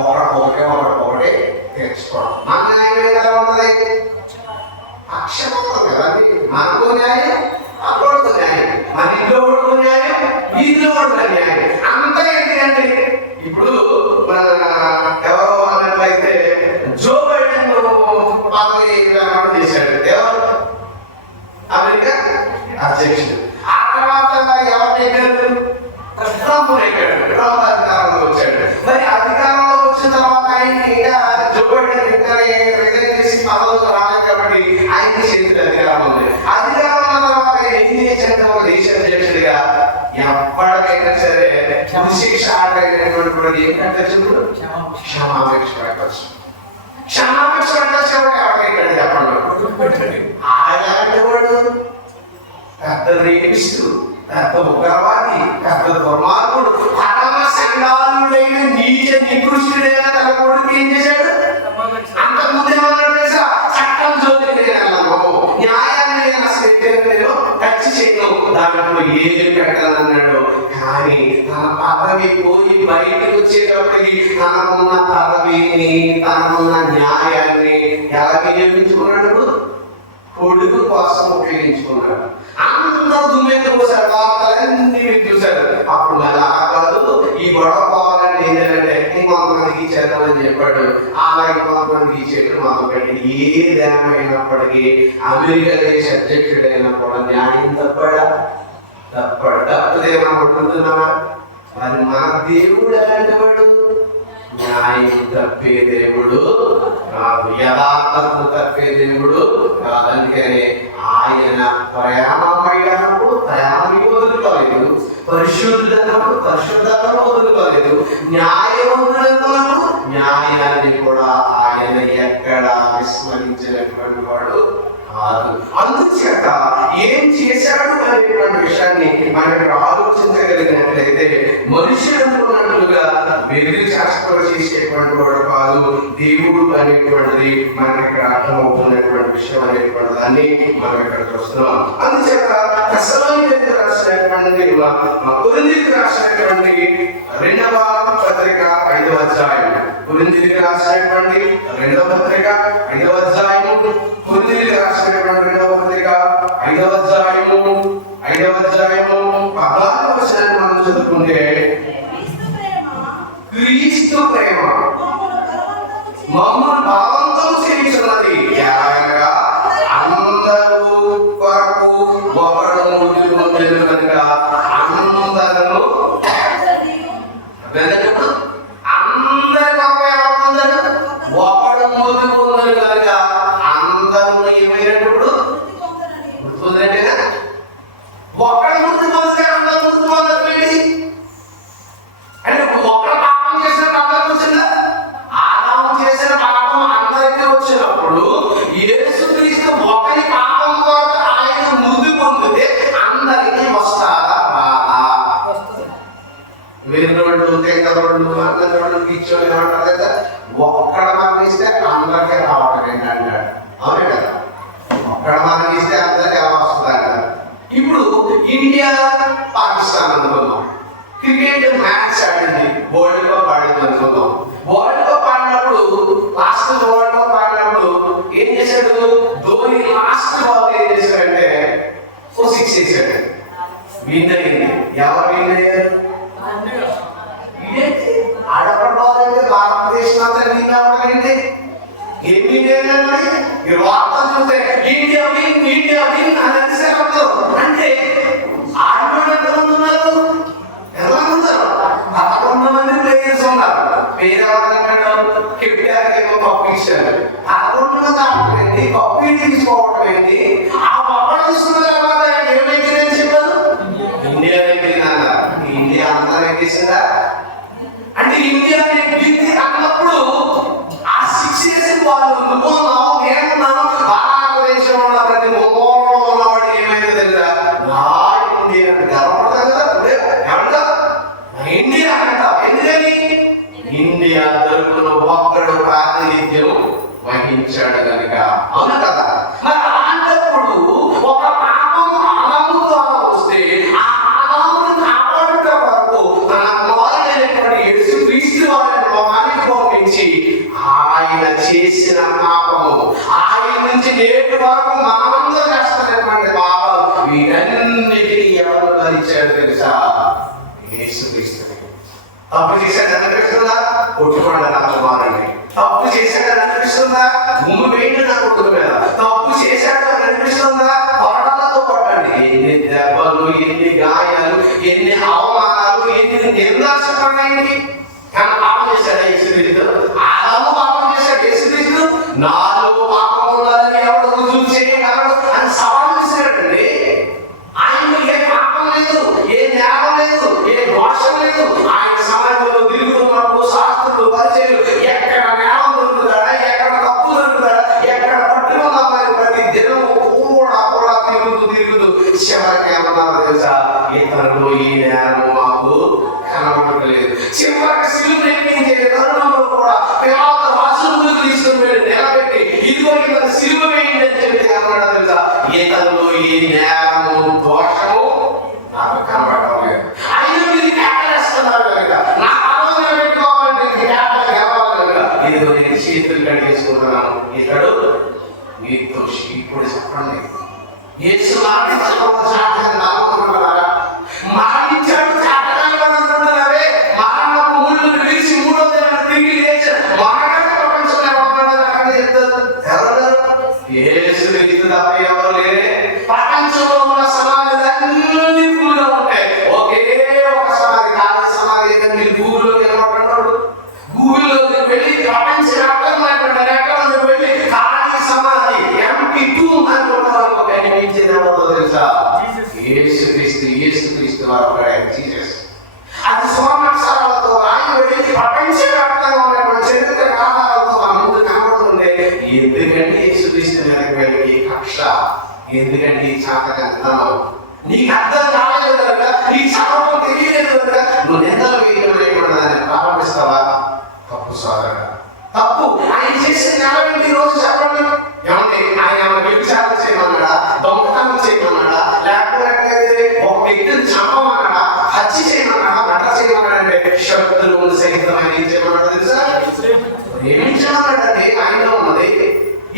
ఒకటే తీర్చుకోవడం. మన న్యాయం ఎలా ఉంటుంది? అక్షమతం కదా. మనకు న్యాయం, అప్పుడు న్యాయం, మన ఇంట్లో కొడుకు న్యాయం, వీధిలో కొడుకు న్యాయం. అంతా ఏంటంటే ఇప్పుడు ఎవరో అన్నట్లయితే జో బైడెన్ పదవి ప్రమాణం చేశాడు, ఎవరు? అమెరికా అధ్యక్షుడు. ఆ తర్వాత ఎవరు? ట్రంప్ ట్రంప్ అధికారంలో వచ్చాడు. మరి అధికారంలో వచ్చిన తర్వాత ఆయనకి ఇంకా జో బైడెన్ రిజైన్ చేసి పదవులు రాలేదు కాబట్టి ఆయనకి చేతులు అధికారం ఉంది. అధికారం ఉన్న తర్వాత ఏం చేశాడు? ఒక దేశ అధ్యక్షుడిగా ఎప్పటికైనా సరే శిక్ష ఆడైనటువంటి ఏంటంటే క్షమాపేక్ష పెట్టచ్చు. క్షమాపేక్ష పెట్టచ్చు ఎవరికైనా చెప్పండి. అలాంటి వాడు పెద్ద రేపిస్తూ, పెద్ద ఉగ్రవాది, పెద్ద దుర్మార్గుడు, పరమ సంఘాలుడైన నీచ నికృష్టుడైన తన కొడుకు ఏం చేశాడు? అంతకుముందు ఏమన్నాడు తెలుసా? చట్టం జోలికి న్యాయాన్ని నేను అసలు నేను టచ్ చేయను, దాంట్లో ఏది పెట్టాలన్నాడు. కానీ తన పదవి పోయి బయటకు వచ్చేటప్పటికి తనకున్న పదవిని, తనకున్న న్యాయాన్ని ఎలా వినియోగించుకున్నాడు? కొడుకు కోసం ఉపయోగించుకున్నాడు. అందరూ దుమ్మెత్తి పోసారు, వార్తలన్నీ మీరు చూశారు. అప్పుడు మళ్ళీ కాదు, ఈ గొడవ పోవాలని ఏంటంటే ఇంకొంతమందికి ఇచ్చేద్దామని చెప్పాడు. అలాగే కొంతమందికి ఇచ్చేట్టు మొదలుపెట్టి ఏదేమైనప్పటికీ అమెరికా దేశ అధ్యక్షుడైనా కూడా న్యాయం తప్పడా? తప్పదేమని అనుకుంటున్నావా? మరి మన దేవుడు ఎలాంటి వాడు? న్యాయం తప్పే దేవుడు కాదు, యథార్థతను తప్పే దేవుడు కాదు. అందుకని ఆయన ప్రేమమైనప్పుడు ప్రేమని వదులుకోలేదు, పరిశుద్ధతను పరిశుద్ధతను వదులుకోలేదు, న్యాయవంతులకు న్యాయాన్ని కూడా ఆయన ఎక్కడా విస్మరించినటువంటి వాడు కాదు. అందుచేత ఏం చేశాడు అనేటువంటి విషయాన్ని మనకి ఆలోచించగలిగినట్లయితే మనుషులు అనుకున్నట్లుగా వెలుగు శాస్త్రం చేసేటువంటి వాడు కాదు. దేవుడు అనేటువంటిది మనకి అర్థమవుతున్నటువంటి విషయం అనేటువంటి దాన్ని మనం ఇక్కడ చూస్తున్నాం. అందుచేత తెస్సలోనికీయులకు రాసినటువంటి కొరింథీయులకు రాసినటువంటి 2వ పత్రిక 5వ అధ్యాయం, కొరింథీయులకు రాసినటువంటి 2వ పత్రిక 5వ అధ్యాయము, కొరింథీయులకు రాసినటువంటి 2వ పత్రిక 5వ అధ్యాయము 14వ వచనాన్ని మనం చదువుకుంటే, క్రీస్తు ప్రేమ మమ్మల్ని బలవంతం చేయుచున్నది, ఎలాగనగా అందరూ కొరకు ఒకడు మృతి పొందెను కనుక అందరూ వెనకడు అందరి కొరకు ఎవరు పొందారు? ఒకడు మృతి పొందెను కనుక అందరూ ఏమైనప్పుడు మృతి పొందినట్టేనా? ఒకడు మృతి పొందితే అందరూ మృతి పొందకపోయింది అంటే ఒకడు పాపం చేసినప్పుడు అందరికి వచ్చిందా? ఆదాము చేసిన పాపం అందరికీ వచ్చినప్పుడు యేసుక్రీస్తు ఒకరి పాపం కొరకు ఆయన మృతి పొందితే అందరికీ వస్తారా? రాదా? వేరుడు తెగడు అన్నదోడు కిచ్చోని అంటారు కదా, ఒక్కడ మరణిస్తే అందరికీ రావటం ఏంటంటాడు. అవునే కదా, ఒక్కడ మరణిస్తే అందరికీ ఎలా వస్తుంది అంటారు. ఇప్పుడు ఇండియా పాకిస్తాన్ అనుకుందాం, క్రికెట్ మ్యాచ్ ఆడింది, వరల్డ్ కప్ ఆడింది అనుకుందాం. వరల్డ్ కప్ ఆడినప్పుడు లాస్ట్ వరల్డ్ కప్ ఆడినప్పుడు ఏం చేశాడు? ధోని లాస్ట్ బాల్ ఏం చేశాడంటే 6 వేసాడు, విన్ అయింది. ఎవరు విన్ అయ్యారు? ఆడపడ్డ భారతదేశం అంతా విన్ అవ్వగలిగింది. ఏం విన్ అయ్యారు? ఈ వార్త చూస్తే ఇండియా విన్ అని అనిసేవాళ్ళు. అంటే ఆడవాళ్ళు ఎంతమంది ఉన్నారు? ఎంతమంది ఉన్నారు? 11 మంది ప్లేయర్స్ ఉన్నారు. పేరెవరు? కెప్టెన్ కప్పు ఇచ్చారు. 11 మంది ఆడుతుంది, కప్పు తీసుకోవడం ఏంటి? ఆ పప్ప తీసుకున్న తర్వాత ఏమైతే చెప్పారు? ఇండియా నెగ్గిందన్న. ఇండియా అంతా నెగ్గేసిందా? అంటే ఇండియా నెగ్గింది అన్నప్పుడు ఆ 6 వేసిన వాళ్ళు నువ్వున్నావు, నేనున్నాను, భారతదేశంలో ఉన్న ప్రతి మూలలో ఉన్నవాడు ఏమైంది తెలుసా? నా ఇండియా గర్వపడతారు కదా. ఏమంటారు? ఇండియా ఉంచాడు కనుక. అవును కదా? మరి అలాంటప్పుడు ఒక పాపం ఆదాము ద్వారా వస్తే ఆ ఆదామును కాపాడుట వరకు తన కుమారుడైనటువంటి యేసుక్రీస్తు వారిని లోకానికి పంపించి ఆయన చేసిన పాపము, ఆయన నుంచి నేటి వరకు మనమందరూ చేస్తున్నటువంటి పాపం, వీటన్నిటికీ ఎవరు భరించాడు తెలుసా? యేసుక్రీస్తు. తప్పు చేశాడని అనిపిస్తుందా? కొట్టుకోండి నా కుమారుడిని. తప్పు చేశాడని అనిపిస్తుందా? భూమి వేయండి నా కొడుకు మీద. తప్పు చేశాడని అనిపిస్తుందా? కొరడాలతో కొట్టండి. ఎన్ని దెబ్బలు, ఎన్ని గాయాలు, ఎన్ని అవమానాలు, ఎన్ని నిర్దాక్షపడినాయి. కానీ పాపం చేశాడు యేసుక్రీస్తు. ఆదాము పాపం చేశాడు యేసుక్రీస్తు. నాలో పాపం ఉన్నదని ఎవడు రుజువు చేయగలడు అని సవాల్ చేశాడండి. ఆయనకు ఏ పాపం లేదు, ఏ నేరం లేదు, ఏ దోషం లేదు. ఆయన సమాజంలో తిరుగుతున్నప్పుడు శాస్త్రులు, పరిచయాలు ఎక్కడ నేరం దొరుకుతాడా, ఎక్కడ తప్పు దొరుకుతాడా, ఎక్కడ పట్టుకున్నామని ప్రతి దినము కూడా తిరుగుతూ చివరికి ఏమన్నారు తెలుసా? ఇతరులు ఈ నేరము మాకు కనబడలేదు. చివరికి సిలువ ఎక్కించే తరుణంలో కూడా పేద రాసులు తీసుకుని వెళ్ళి నిలబెట్టి ఇదిగో ఇతను సిలువ వేయండి అని చెప్పి ఏమన్నాడు తెలుసా? ఇతరులు ఈ నేరము దోషము నాకు కనబడటం లేదు. అయినా మీరు కేకలేస్తున్నారు కనుక, నా ఆలోచన పెట్టుకోవాలంటే కేకలు గెలవాలి కనుక ఇదిగో నేను చేతులు కడిగేసుకుంటున్నాను. ఇతడు నిర్దోషి. ఇప్పుడు చెప్పండి, యేసు మరణించాడు చాటగానే మరణపు ముళ్ళు విరిచి మూడో దినాన తిరిగి లేచి మరణాన్ని ప్రపంచంలో యేసు వ్యక్తి తప్ప ఎవరు లేరే. ప్రపంచంలో ఉన్న సమాజాలన్నీ పూలుగా ఉంటాయి. ఒకే ఒక సమాధి, ఖాళీ సమాధి ఏదైనా మీరు గూగుల్లోకి వెళ్ళమంటున్నాడు. గూగుల్లోకి వెళ్ళి ప్రపంచ వ్యాప్తంగా వెళ్ళి ఖాళీ సమాధి MP2 అనుకుంటున్నారు. ఒక కనిపించేదేమో తెలుసా? యేసుక్రీస్తు వారు జీసస్. అది స్వర్ణాక్షరాలతో రాయబడి ప్రపంచ వ్యాప్తంగా ఉన్నటువంటి చరిత్ర కాలాలతో మన ముందు కనబడుతుంటే, ఎందుకంటే యేసుక్రీస్తు మీదకి వెళ్ళి కక్ష, ఎందుకంటే ఈ చాతకంతనం నీకు అర్థం కాలేదు కనుక, నీ చదవడం తెలియలేదు కనుక నువ్వు నిందలు వేయడం లేకుండా దాన్ని ప్రారంభిస్తావా? తప్పు సోదర, తప్పు. ఆయన చేసిన నెలవేంటి రోజు చెప్పండి. ఏమంటే ఆయన వ్యభిచారం చేయమన్నాడా, దొంగతనం చేయమన్నాడా, లేకపోతే ఒక వ్యక్తిని చంపమన్నాడా, హత్య చేయమన్నాడా, మర్డర్ చేయమన్నాడా? అంటే శబ్దులు సహితం ఆయన ఏం చేయమన్నాడు తెలుసా? ప్రేమించమన్నాడండి. ఆయనలో ఉన్నది.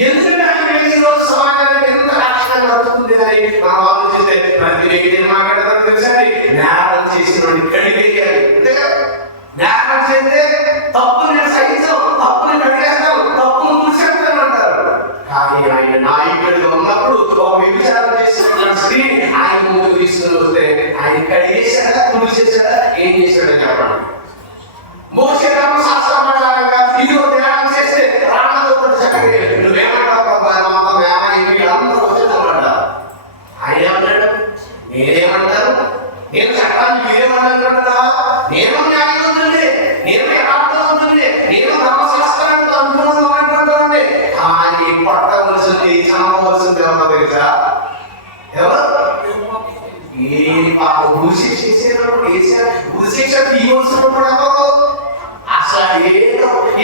ఎందుకంటే ఆయన ఈ రోజు సమాజానికి ఎంత రక్షణ నడుస్తుంది అని మనం ఆలోచిస్తే ప్రతి వ్యక్తి మాట్లాడతారు తెలుసా? నేరం చేసిన కడిగేయాలి. నేరం చేస్తే తప్పు నేను సహించను, తప్పుని కడిగేస్తాను, తప్పును కూర్చేస్తాను అంటారు. కానీ ఆయన నాయకుడిగా ఉన్నప్పుడు ఒక వ్యభిచారం చేసిన స్త్రీ ఆయన ముందు తీసుకుని వస్తే ఆయన కడిగేశాడా, కూర్చేశాడా, ఏం చేశాడని చెప్పండి. మోసే ధర్మశాస్త్రం ప్రకారంగా ఇదిగో ధ్యానం చేస్తే రాళ్ళతో చక్కగా నువ్వేమంటావు ప్రభు అందరూ వచ్చిందన్నమాట. ఆయన ఏమన్నాడు? నేనేమంటారు? నేను చట్టాన్ని మీరేమన్నానుకుంటున్నావా? నేను న్యాయం ఉంటుంది, నేను యథార్థం ఉంటుంది, నేను ధర్మశాస్త్రానికి అనుగుణంగా ఉన్నటువంటి. కానీ పట్టవలసింది, చంపవలసింది ఎవరో తెలుసా? ఎవరు? ఏ పాప భూశిక్ష చేసేటప్పుడు భూశిక్ష తీయవలసినప్పుడు ఎవరు? అసలు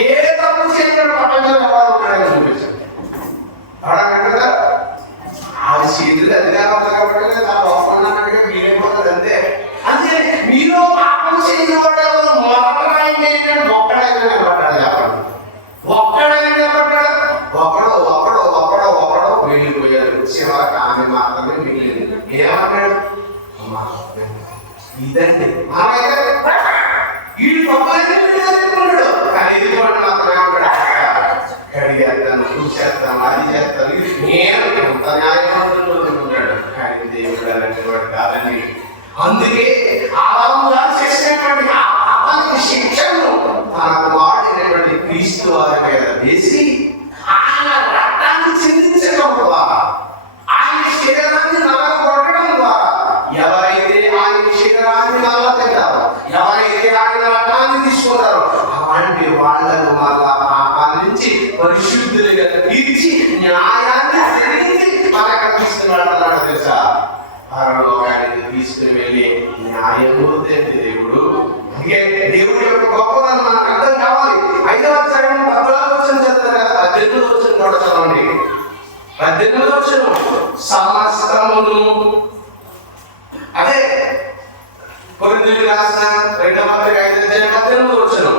ఏ తప్పు చేయడం ప్రపంచంలో ఎవరు ఉన్నాడని చూపించారు. అడగండి అది చేతులు అధికారం కాబట్టి ఒప్పందానికి మీరైపోతుంది అంతే. అంతే మీలో పాపం చేయని వాడు ఎవరు? మొదటైంది ఏంటంటే ఒక్కడైనా నిలబడ్డాడు. చెప్పండి, ఒక్కడైనా నిలబడ్డాడు. ఒకడో వెళ్ళిపోయారు. చివరికి ఆమె మాత్రమే మిగిలింది. ఏమన్నాడు? ఇదండి వీడు తప్పున్నాడు. కానీ ఎదుగుబడి మాత్రం ఏమన్నాడు? కడిగేస్తాను, చూసేస్తాను, అది చేస్తాను, నేను ఎంత న్యాయవంతులు అనుకుంటాడు. కానీ దేవుడు అలాంటి వాడు కాదని. అందుకే ఆదాము గారు చేసినటువంటి ఆ పాపానికి శిక్షను తనకు వాడినటువంటి క్రీస్తు వారి మీద వేసి ఆయన రక్తాన్ని చిందించడం ద్వారా, ఆయన శరీరాన్ని నలగొట్టడం ద్వారా ఎవరైతే ఆయన శరీరాన్ని నలగొట్టారో, ఎవరైతే ఆయన రక్తాన్ని తీసుకున్నారో అలాంటి వాళ్ళను మళ్ళా పాపాల నుంచి పరిశుద్ధులుగా తీర్చి న్యాయాన్ని తిరిగి మనకు తీసుకున్నాడు అన్నాడు తెలుసా? పరలోకానికి తీసుకుని వెళ్ళి న్యాయమూర్తి దేవుడు. అందుకే దేవుడి యొక్క గొప్పదనం మనకు అర్థం కావాలి. 5వ అధ్యాయం 14వ వచనం చదువుతారు కదా, 18వ వచనం కూడా చదవండి. 18వ వచనం, సమస్తమును, అదే కొరింథీయులకు రాసిన 2వ పత్రిక 5:18వ వచనం,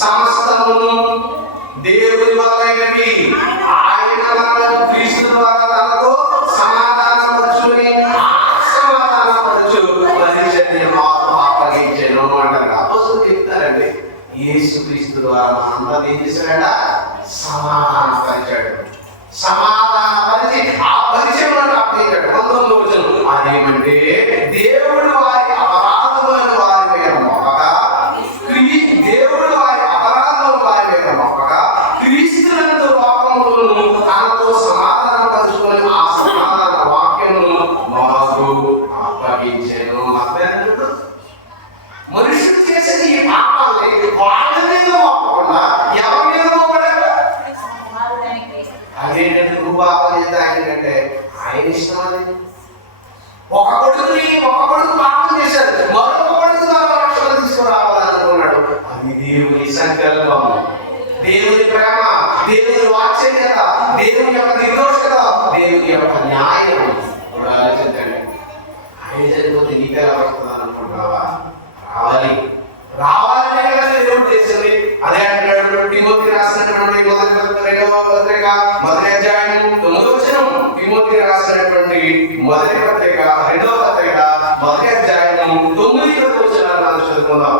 సమస్తమును దేవుని వల్లైనవి, ఆయన మనల్ని క్రీస్తు ద్వారా తనతో సమాధానపరచుని సమాధానపరచు పరిచర్య మాకు అప్పగించెను అంటారు. అపోస్తలులు చెప్తారండి, యేసుక్రీస్తు ద్వారా మనందరినీ ఏం చేశాడ? సమాధానపరిచాడు. సమాధానపరిచి ఆ పరిచయంలో అప్పగించాడు. 19వ వచనం, అదేమంటే దేవుడు వారి అపరాధములను వారి మీద మోపగా, దేవుడు వారి అపరాధములను వారి మీద మోపగా క్రీస్తునందు లోకములను తనతో సమాధానపరచుకొని ఆ సమాధాన వాక్యమును మాకు అప్పగించెను. మనుషులు చేసిన ఈ పాపాలని వాళ్ళ మీద మోపకుండా ఎవరి మీద మోపడాలి? అదేంటంటే నువ్వు పాపం చేస్తే ఆయనంటే ఆయన ఇష్టం. అది ఒక కొడుకు పాపం చేశాడు, మరొక కొడుకు ద్వారా రక్షణ తీసుకురావాలనుకున్నాడు. అది దేవుని సంకల్పం, దేవుని ప్రేమ, దేవుని వాత్సల్యత, దేవుని యొక్క నిర్దోషత, దేవుని యొక్క న్యాయం. ఇప్పుడు ఆలోచించండి, ఆయన చనిపోతే నీకెలా వస్తుంది అనుకుంటున్నావా? రావాలంటే కదా దేవుడు చేసింది. అదే అంటున్నాడు తిమోతికి రాసినటువంటి మొదటి అధ్యాయం 9వ వచనం, తిమోతికి రాసినటువంటి మొదటి పత్రిక 2వ పత్రిక మొదటి అధ్యాయం 9వ వచనాలను చదువుకుందాం.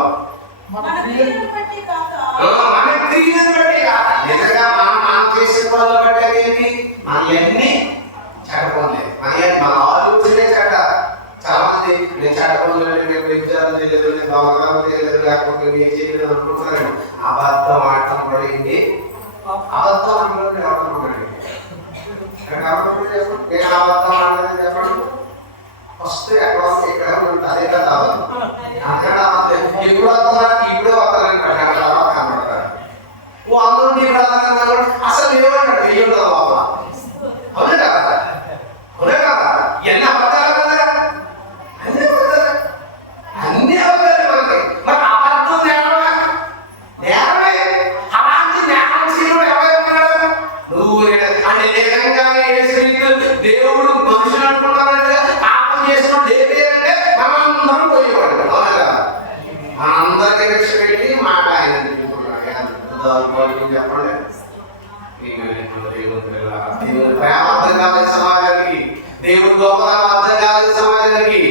మన క్రియలను బట్టి కాక, నిజంగా మనం చేసిన పనులు బట్టి అదేంటి? మనలన్నీ చెడపోలే, మన ఆలోచనే చెడ్డ. చాలా మంది నేను చెడ్డపనులు విచారం చేయలేదు, నేను దొంగతనం చేయలేదు, లేకపోతే ఏం చేయలేదు అనుకుంటున్నాను. అబద్ధం ఆడటం కూడా ఏంటి? అబద్ధం ఆడటం నేను అబద్ధం ఆడలేదు చెప్పండి. ఫస్ట్ ఎక్కడ ఇక్కడ అదే కదా అక్కడ ఇప్పుడు వస్తున్నాను, ఇప్పుడు వస్తానని కనబడతారు. అందరూ నీ ప్రధానంగా అసలు ఏమంటాడు? వెయ్యి ఉండదు బాబా. అవునే కదా? అవునే కదా? ఎన్ని అబద్ధాలు కదా? అన్ని అబద్ధాలు మనకి. మరి అబద్ధం నేరమే, నేరమే. అలాంటి నేరం చేయడం ఎవరు? నువ్వు అంటే నిజంగానే దేవుడు మనుషులు అనుకుంటానంటే పాపం చేసిన దేవే అంటే మనందరం పోయేవాడు. అవునా కదా? మనందరికీ రక్ష పెట్టి మాట ఆయన చెప్పండి. దేవుని ప్రేమ అర్థం కాలేదు సమాజానికి, దేవుని గొప్పతనం అర్థం కాలేదు సమాజానికి.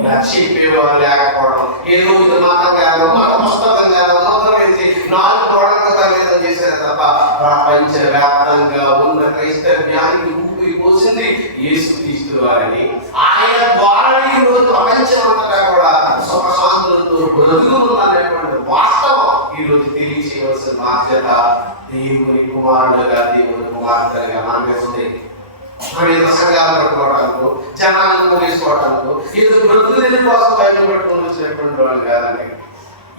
ఇలా చెప్పేవారు లేకపోవడం, ఏదో ఇది మాత్రం కాదు, మత పుస్తకం కాదు, మొత్తం కలిసి 4 గోడలకు పరిమితం చేశారు తప్ప ప్రపంచవ్యాప్తంగా ఉన్న క్రైస్తవ్యానికి ఊపిరి పోసింది యేసుక్రీస్తు వారిని. ఆయన ద్వారా ఈరోజు ప్రపంచం అంతటా కూడా సుఖ శాంతులతో బ్రతుకుతున్నటువంటి వాస్తవం ఈరోజు తెలియచేయవలసిన బాధ్యత దేవుని కుమారులుగా, దేవుని కుమార్తెలుగా మన మీద ఉంది. మనం ఏదో సంఘాలు పట్టుకోవడానికి, జనాలను పోలీసుకోవడానికి, ఏదో బ్రతుకుల కోసం బయలు పెట్టుకుని వచ్చినటువంటి వాళ్ళు కాదండి.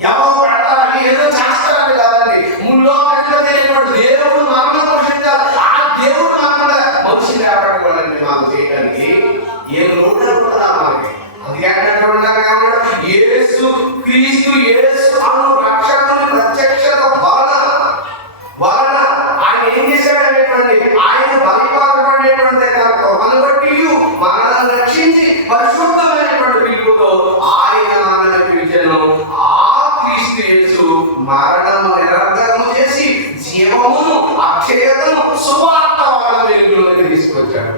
ఎవరు పెడతారని ఏదో చేస్తారని కాదండి. ముళ్ళో తెలియనటువంటి దేవుడు మనల్ని పోషించాలి. ఆ దేవుడు మనల్ని మనిషిని కాపాడుకోవాలండి. మనం చేయడానికి ఏ లోటు కూడా మనకి. అందుకే యేసు క్రీస్తు యేసు అను రక్షకుని ప్రత్యక్షత వలన ఆయన ఏం చేశాడనేటువంటి, ఆయన బలిపాత్రపడేటువంటి మనల్ని బట్టి మనల్ని రక్షించి పరిశుద్ధమైనటువంటి పిలుపుతో ఆయన మనల్ని పిలిచెను. ఆ క్రీస్తు యేసు మరణము నిరర్ధకము చేసి జీవమును అక్షయతను సువార్త వలన వెలుగులోకి తీసుకొచ్చాడు.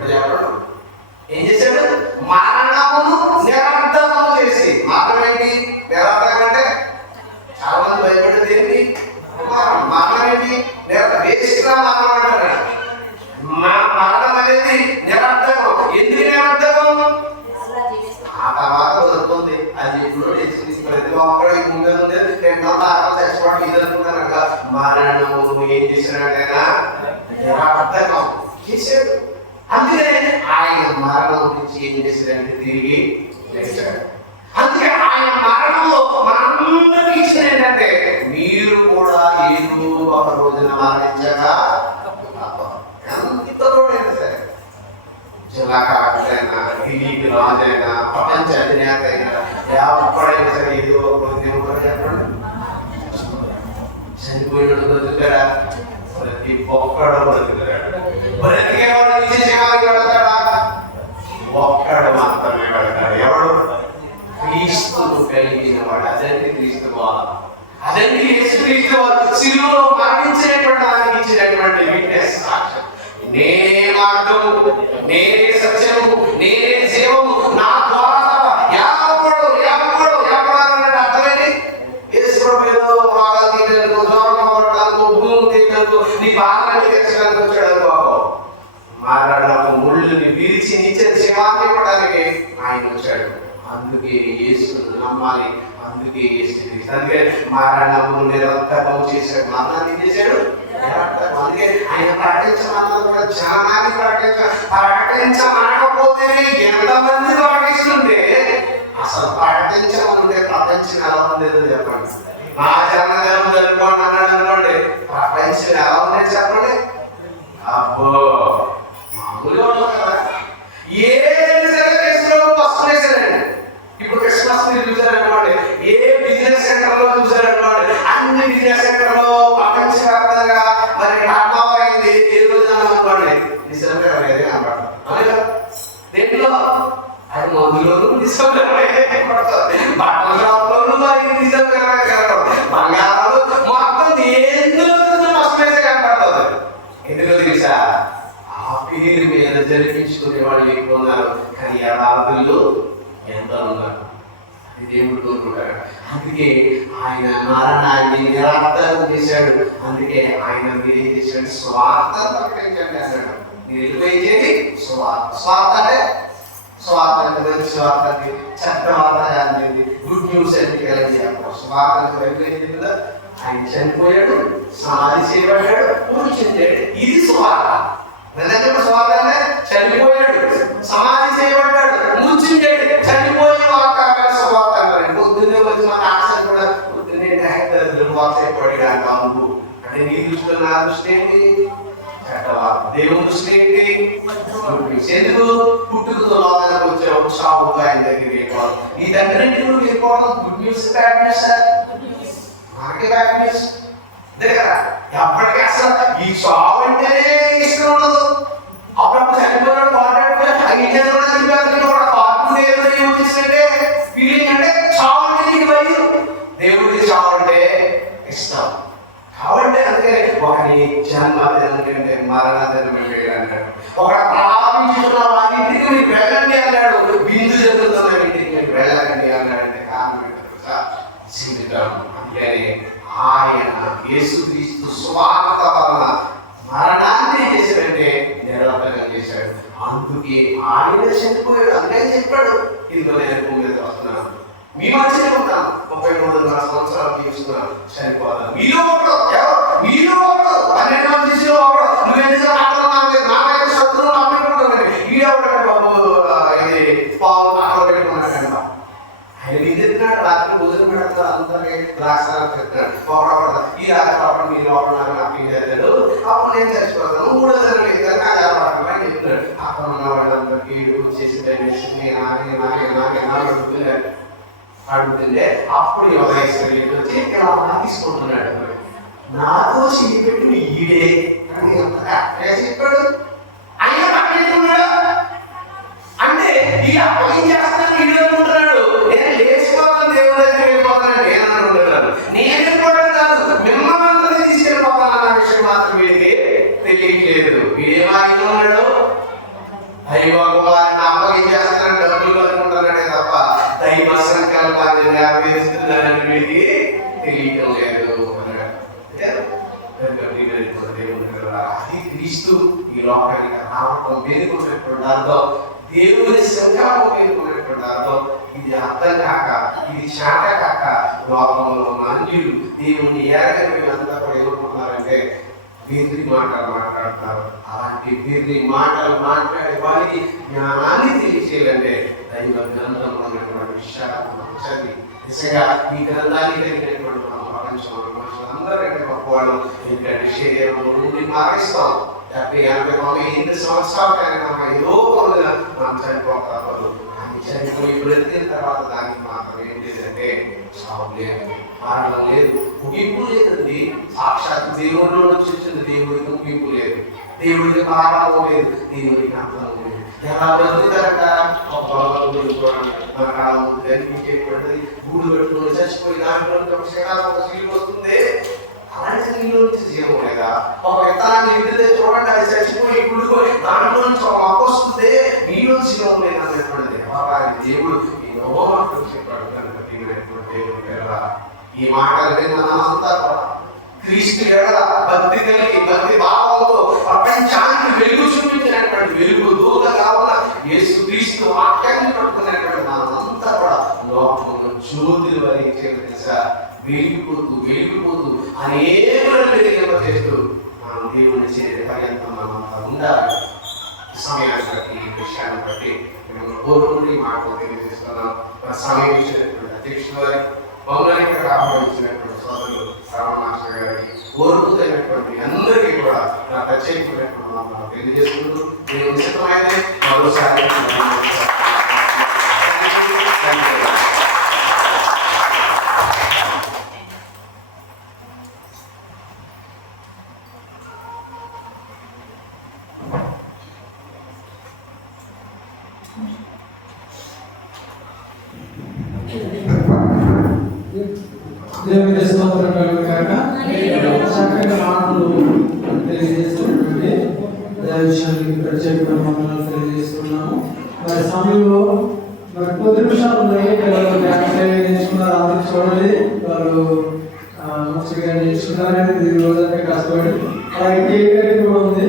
ఏం చేశాడు? మరణమును నిరర్ధకము చేసి. మరణం ఏంటి? నిరర్ధకం అంటే చాలా మంది భయపడేది ఏంటి? మరణం ఏంటి? మరణం అంటారు. మరణం అనేది నిరర్ధకం. ఎందుకు నిరర్ధకం? ఆ తర్వాత దొరుకుతుంది. అది ఎప్పుడు ప్రతి ఒక్కరు ముందే చచ్చిపోవడం ఇది అనుకుంటాను కదా. మరణము ఏం చేసినాడైనా నిరర్ధకం చేశాడు. అందుకనే ఆయన మరణం నుంచి ఏం చేశాడంటే తిరిగి లేచాడు. అందుకే ఆయన మరణంలో మనందరికీ ఇచ్చిన ఏంటంటే మీరు కూడా ఏదో ఒక రోజున మరణించక ఎంతోడైనా సరే, జిల్లాకారైనా, ఢిల్లీకి రాజైనా, ప్రపంచ అధినేత అయినా, ఎప్పుడైనా సరే ఏదో ఒక రోజు దేవుడు చెప్పండి చనిపోయినాడు బ్రతుకుతారా? ప్రతి ఒక్కడు బ్రతుకుతాడు. క్రీస్తు బోధ. అదండి యేసుక్రీస్తు వారు శిలువలో మరణించినటువంటి దానికి ఇచ్చినటువంటి విట్నెస్, సాక్ష్యం. నేనే మార్గము, నేనే సత్యము, నేనే జీవము, నా ద్వారా ఎవరు అర్థమేంటి? యేసుప్రభువు రోగాలు తీయడానికి, దూరంగా పడడానికి, భూమి తీయడానికి, నీ బాధని తీర్చడానికి వచ్చాడు బాబు. మారాడకు ముళ్ళుని విరిచి నిత్య జీవాన్ని ఇవ్వడానికి ఆయన వచ్చాడు. అందుకే యేసును నమ్మాలి, అందుకే యేసు. అందుకే మారణము నిరంతరం చేశాడు, మరణాన్ని చేశాడు నిరంతరం. అందుకే ఆయన ప్రకటించమన్నది కూడా జనాన్ని ప్రకటించమనకపోతేనే ఎంతమంది ప్రకటిస్తుంటే, అసలు ప్రకటించమనుంటే ప్రపంచం ఎలా ఉండేదో చెప్పండి. మా జన్మదినం జరుపుకోండి అన్నాడు అనుకోండి, ప్రపంచం ఎలా ఉండేది చెప్పండి. అబ్బో మామూలుగా ఉండదు కదా. ఇప్పుడు క్రిస్మస్ మీరు చూసారనుకోండి, ఏ బిజినెస్ సెంటర్ లో చూసారనుకోండి, అన్ని బిజినెస్ సెంటర్ లో ప్రపంచవ్యాప్తంగా మరి టాప్ అయింది ఏ రోజు అనుకోండి, డిసెంబర్ కనబడతారు. దేంట్లో అది మందులోను డిసెంబర్ బట్టల షాప్ లోను మరి డిసెంబర్ బంగారాలు మొత్తం ఎందులో మస్తు కనబడుతుంది. ఎందుకో తెలుసా? ఆ పేరు మీద జరిపించుకునే వాళ్ళు ఎక్కువ ఉన్నారు, కానీ యథార్థులు ఎంత ఉన్నారు. అది దేవుడు కోరుకుంటాడు. అందుకే ఆయన మరణాన్ని నిరార్థం చేశాడు. అందుకే ఆయన మీరు ఏం చేశాడు? స్వార్థం ప్రకటించండి అన్నాడు. మీరు వెళ్ళిపోయింది స్వార్థ. స్వార్థ అంటే స్వార్థాన్ని, మంచి స్వార్థాన్ని, చట్టవార్త అనేది, గుడ్ న్యూస్ అని కలిగి స్వార్థానికి వెళ్ళిపోయింది కదా. ఆయన చనిపోయాడు, సమాధి చేయబడ్డాడు, పూజించాడు. ఇది స్వార్థ. నిజంగా స్వార్థ అంటే చనిపోయాడు, సమాధి చేయబడ్డాడు, మూర్చించాడు, చనిపోయిన వార్త స్వార్థ అంటారు. పొద్దున్నే వచ్చి మన ఆశలు కూడా పొద్దున్నే వార్తపడాడు బాబు అంటే నీ దృష్టిలో నా దృష్టి ఏంటి? దేవుని దృష్టి ఏంటి? ఎందుకు పుట్టుకతో లోకానికి వచ్చావు, చావుగా ఆయన దగ్గరికి వెళ్ళిపోవాలి. ఈ దగ్గర నువ్వు వెళ్ళిపోవడం గుడ్ న్యూస్, బ్యాడ్ న్యూస్? మనకే బ్యాడ్ న్యూస్. అంతే కదా. ఎప్పటికీ అసలు ఈ చావు అంటేనే ఇష్టం ఉండదు. అప్పుడప్పుడు చనిపోయిన మాట్లాడితే ఫీలింగ్ అంటే చావు అంటే నీకు భయం, దేవుడికి చావు అంటే ఇష్టం. కాబట్టి అందుకని ఒకరి జన్మదినం కంటే మరణ దినం అన్నాడు. ఒక ప్రారంభించుకున్న వారి ఇంటికి మీరు వెళ్ళండి అన్నాడు, బిందు జరుగుతున్న ఇంటికి మీరు వెళ్ళండి అన్నాడంటే కారణం ఏంటో జీవితం. అందుకని ఆయన యేసుక్రీస్తు స్వార్థ వలన మరణాన్ని చేశాడంటే నిరాపదం చేశాడు. అందుకే ఆయన చనిపోయాడు. అందుకే చెప్పాడు, ఇందులో నేను భూమి మీద వస్తున్నాను, మీ మధ్యనే ఉంటాను, 33 సంవత్సరాలు జీవిస్తున్నాను, చనిపోతాను. మీలో ఒకడు, మీలో ఒకడు 12 మంది శిష్యులు ఒకడు, నువ్వెందుకు మాట్లాడుతున్నావు? నాకైతే శత్రువులు నమ్ముకుంటున్నాను. ఈడొకటి బాబు ఇది పావు అక్కడ పెట్టుకున్నాడు. ఆయన ఎదురున్నాడు, రాత్రి భోజనం పెడతాడు, అందరికీ ద్రాక్షారాలు చెప్తాడు. ఒకడొకడు ఈ రాత్రి అప్పుడు మీరు ఒకడు నాకు చేస్తాడు, అప్పుడు నేను చచ్చిపోతాను, 3వ దినం లేదు అని చెప్తున్నాడు. అక్కడ ఉన్న వాళ్ళందరికీ చేసి అడుగుతుండే అప్పుడు యోగేశ్వరి వచ్చి ఇలా తీసుకుంటున్నాడు. నాతో చిన్ని పెట్టిన ఈడే చెప్పాడు. ఆయన పక్కనున్నాడు అంటే ఈ అప్పగం చేస్తాను ఈడు అనుకుంటున్నాడు. నేను లేచిపోతాను, దేవుడి దగ్గర వెళ్ళిపోతాను నేను అనుకుంటున్నాను. నేను వెళ్ళిపోవడం కాదు, మిమ్మల్ని తీసుకెళ్ళిపోతాను అన్న విషయం మాత్రం వీడికి తెలియట్లేదు. వీడేమాగిలో ఉన్నాడు, దైవ కుమారుని అప్పగం చేస్తానని డబ్బులు కనుకుంటున్నాడే తప్ప దైవ సంకల్పాన్ని నెరవేరుస్తున్నానని వీడికి తెలియటం లేదు. అది క్రీస్తు ఈ లోకానికి రావటం పేర్కొన్నటువంటి అర్థం, దేవుని సంకల్పం పేర్కొన్నటువంటి అర్థం. ఇది అర్థం కాక, ఇది శాఖ కాక లోకంలో అన్యులు దేవుని ఏరగని అంతా కూడా ఏమనుకుంటున్నారంటే వీరి మాటలు మాట్లాడతారు. అలాంటి వీరి మాటలు మాట్లాడే వారికి జ్ఞానాన్ని తెలియచేయాలంటే దైవ గ్రంథంలో ఉన్నటువంటి విషయాలను చదివి నిజంగా ఈ గ్రంథాన్ని కలిగినటువంటి మన ప్రపంచంలో మనుషులందరికంటే గొప్పవాళ్ళు. ఎందుకంటే శరీరం నుండి మారేస్తాం 70-80 సంవత్సరాలు కానీ మనం ఏదో కొనుగా మనం చనిపోతారు. అని చనిపోయి బ్రతికిన తర్వాత దానికి మాత్రం ఏం లేదంటే చావు లేదు, మరణం లేదు, ముగింపు లేదండి. సాక్షాత్ దేవుడిలో నుంచి వచ్చింది, దేవుడికి ముగింపు లేదు, దేవుడికి ప్రారంభం లేదు, దేవుడికి అంతం లేదు. ఎలా బ్రతుకుతారట? ఒక పొలంలో చూడండి, మన కాలం కనిపించేటువంటిది గూడు పెట్టుకొని చచ్చిపోయి దాంట్లో ఒక శిఖరాలు ఒక శిలువ వస్తుంది. అలాంటి శిలువ నుంచి జీవం లేదా? ఒక విత్తనాన్ని ఇంటిదే చూడండి, అది చచ్చిపోయి గుడిపోయి దాంట్లో నుంచి ఒక మొక్క వస్తుంది, మీలో జీవం లేదు అనేటువంటిది. దేవుడు ఈ నోవాహుతో చెప్పాడు కనుక దేవుడు ఎడల ఈ మాటలు మనమంతా క్రీస్తు ఎడల భక్తి కలిగి భక్తి భావంతో ప్రపంచానికి వెలుగు చూపించినటువంటి వెలుగు దూతగా ఉన్న యేసు క్రీస్తు వాక్యాన్ని పట్టుకున్నటువంటి మనమంతా కూడా లోకంలో జ్యోతులు వరించేసా వెలిగిపోతూ అనేకులను వెలిగింపజేస్తూ మనం దేవుని చేసే పర్యంతం మనమంతా ఉండాలి. సమయాన్ని బట్టి ఈ విషయాన్ని బట్టి మేము కోరుకుంటే మాకు తెలియజేస్తున్నాం. సమయం ఇచ్చినటువంటి అధ్యక్షులు గారి మమ్మల్ని ఇక్కడ ఆహ్వానించినటువంటి సోదరులు రామనాథ గారికి కోరుకుతున్నటువంటి అందరికీ కూడా నా ప్రత్యేకమైనటువంటి మనం తెలియజేసుకుంటూ నేను నిశ్చితమైతే మరోసారి దేవుని స్తోత్రం కలుగును గాక. చక్కగా మాటలు తెలియజేస్తున్నటువంటి విషయానికి ప్రత్యేకమైన వందనాలు తెలియజేస్తున్నాము. మరి సమయంలో మరి కొద్ది నిమిషాలు ఉన్నాయి. పిల్లలు నేర్చుకున్నారు, అందరూ చూడండి, వాళ్ళు మంచిగా నేర్చుకున్నారని ఈ రోజంతా కష్టపడి అలాగే కేక్ కూడా ఉంది.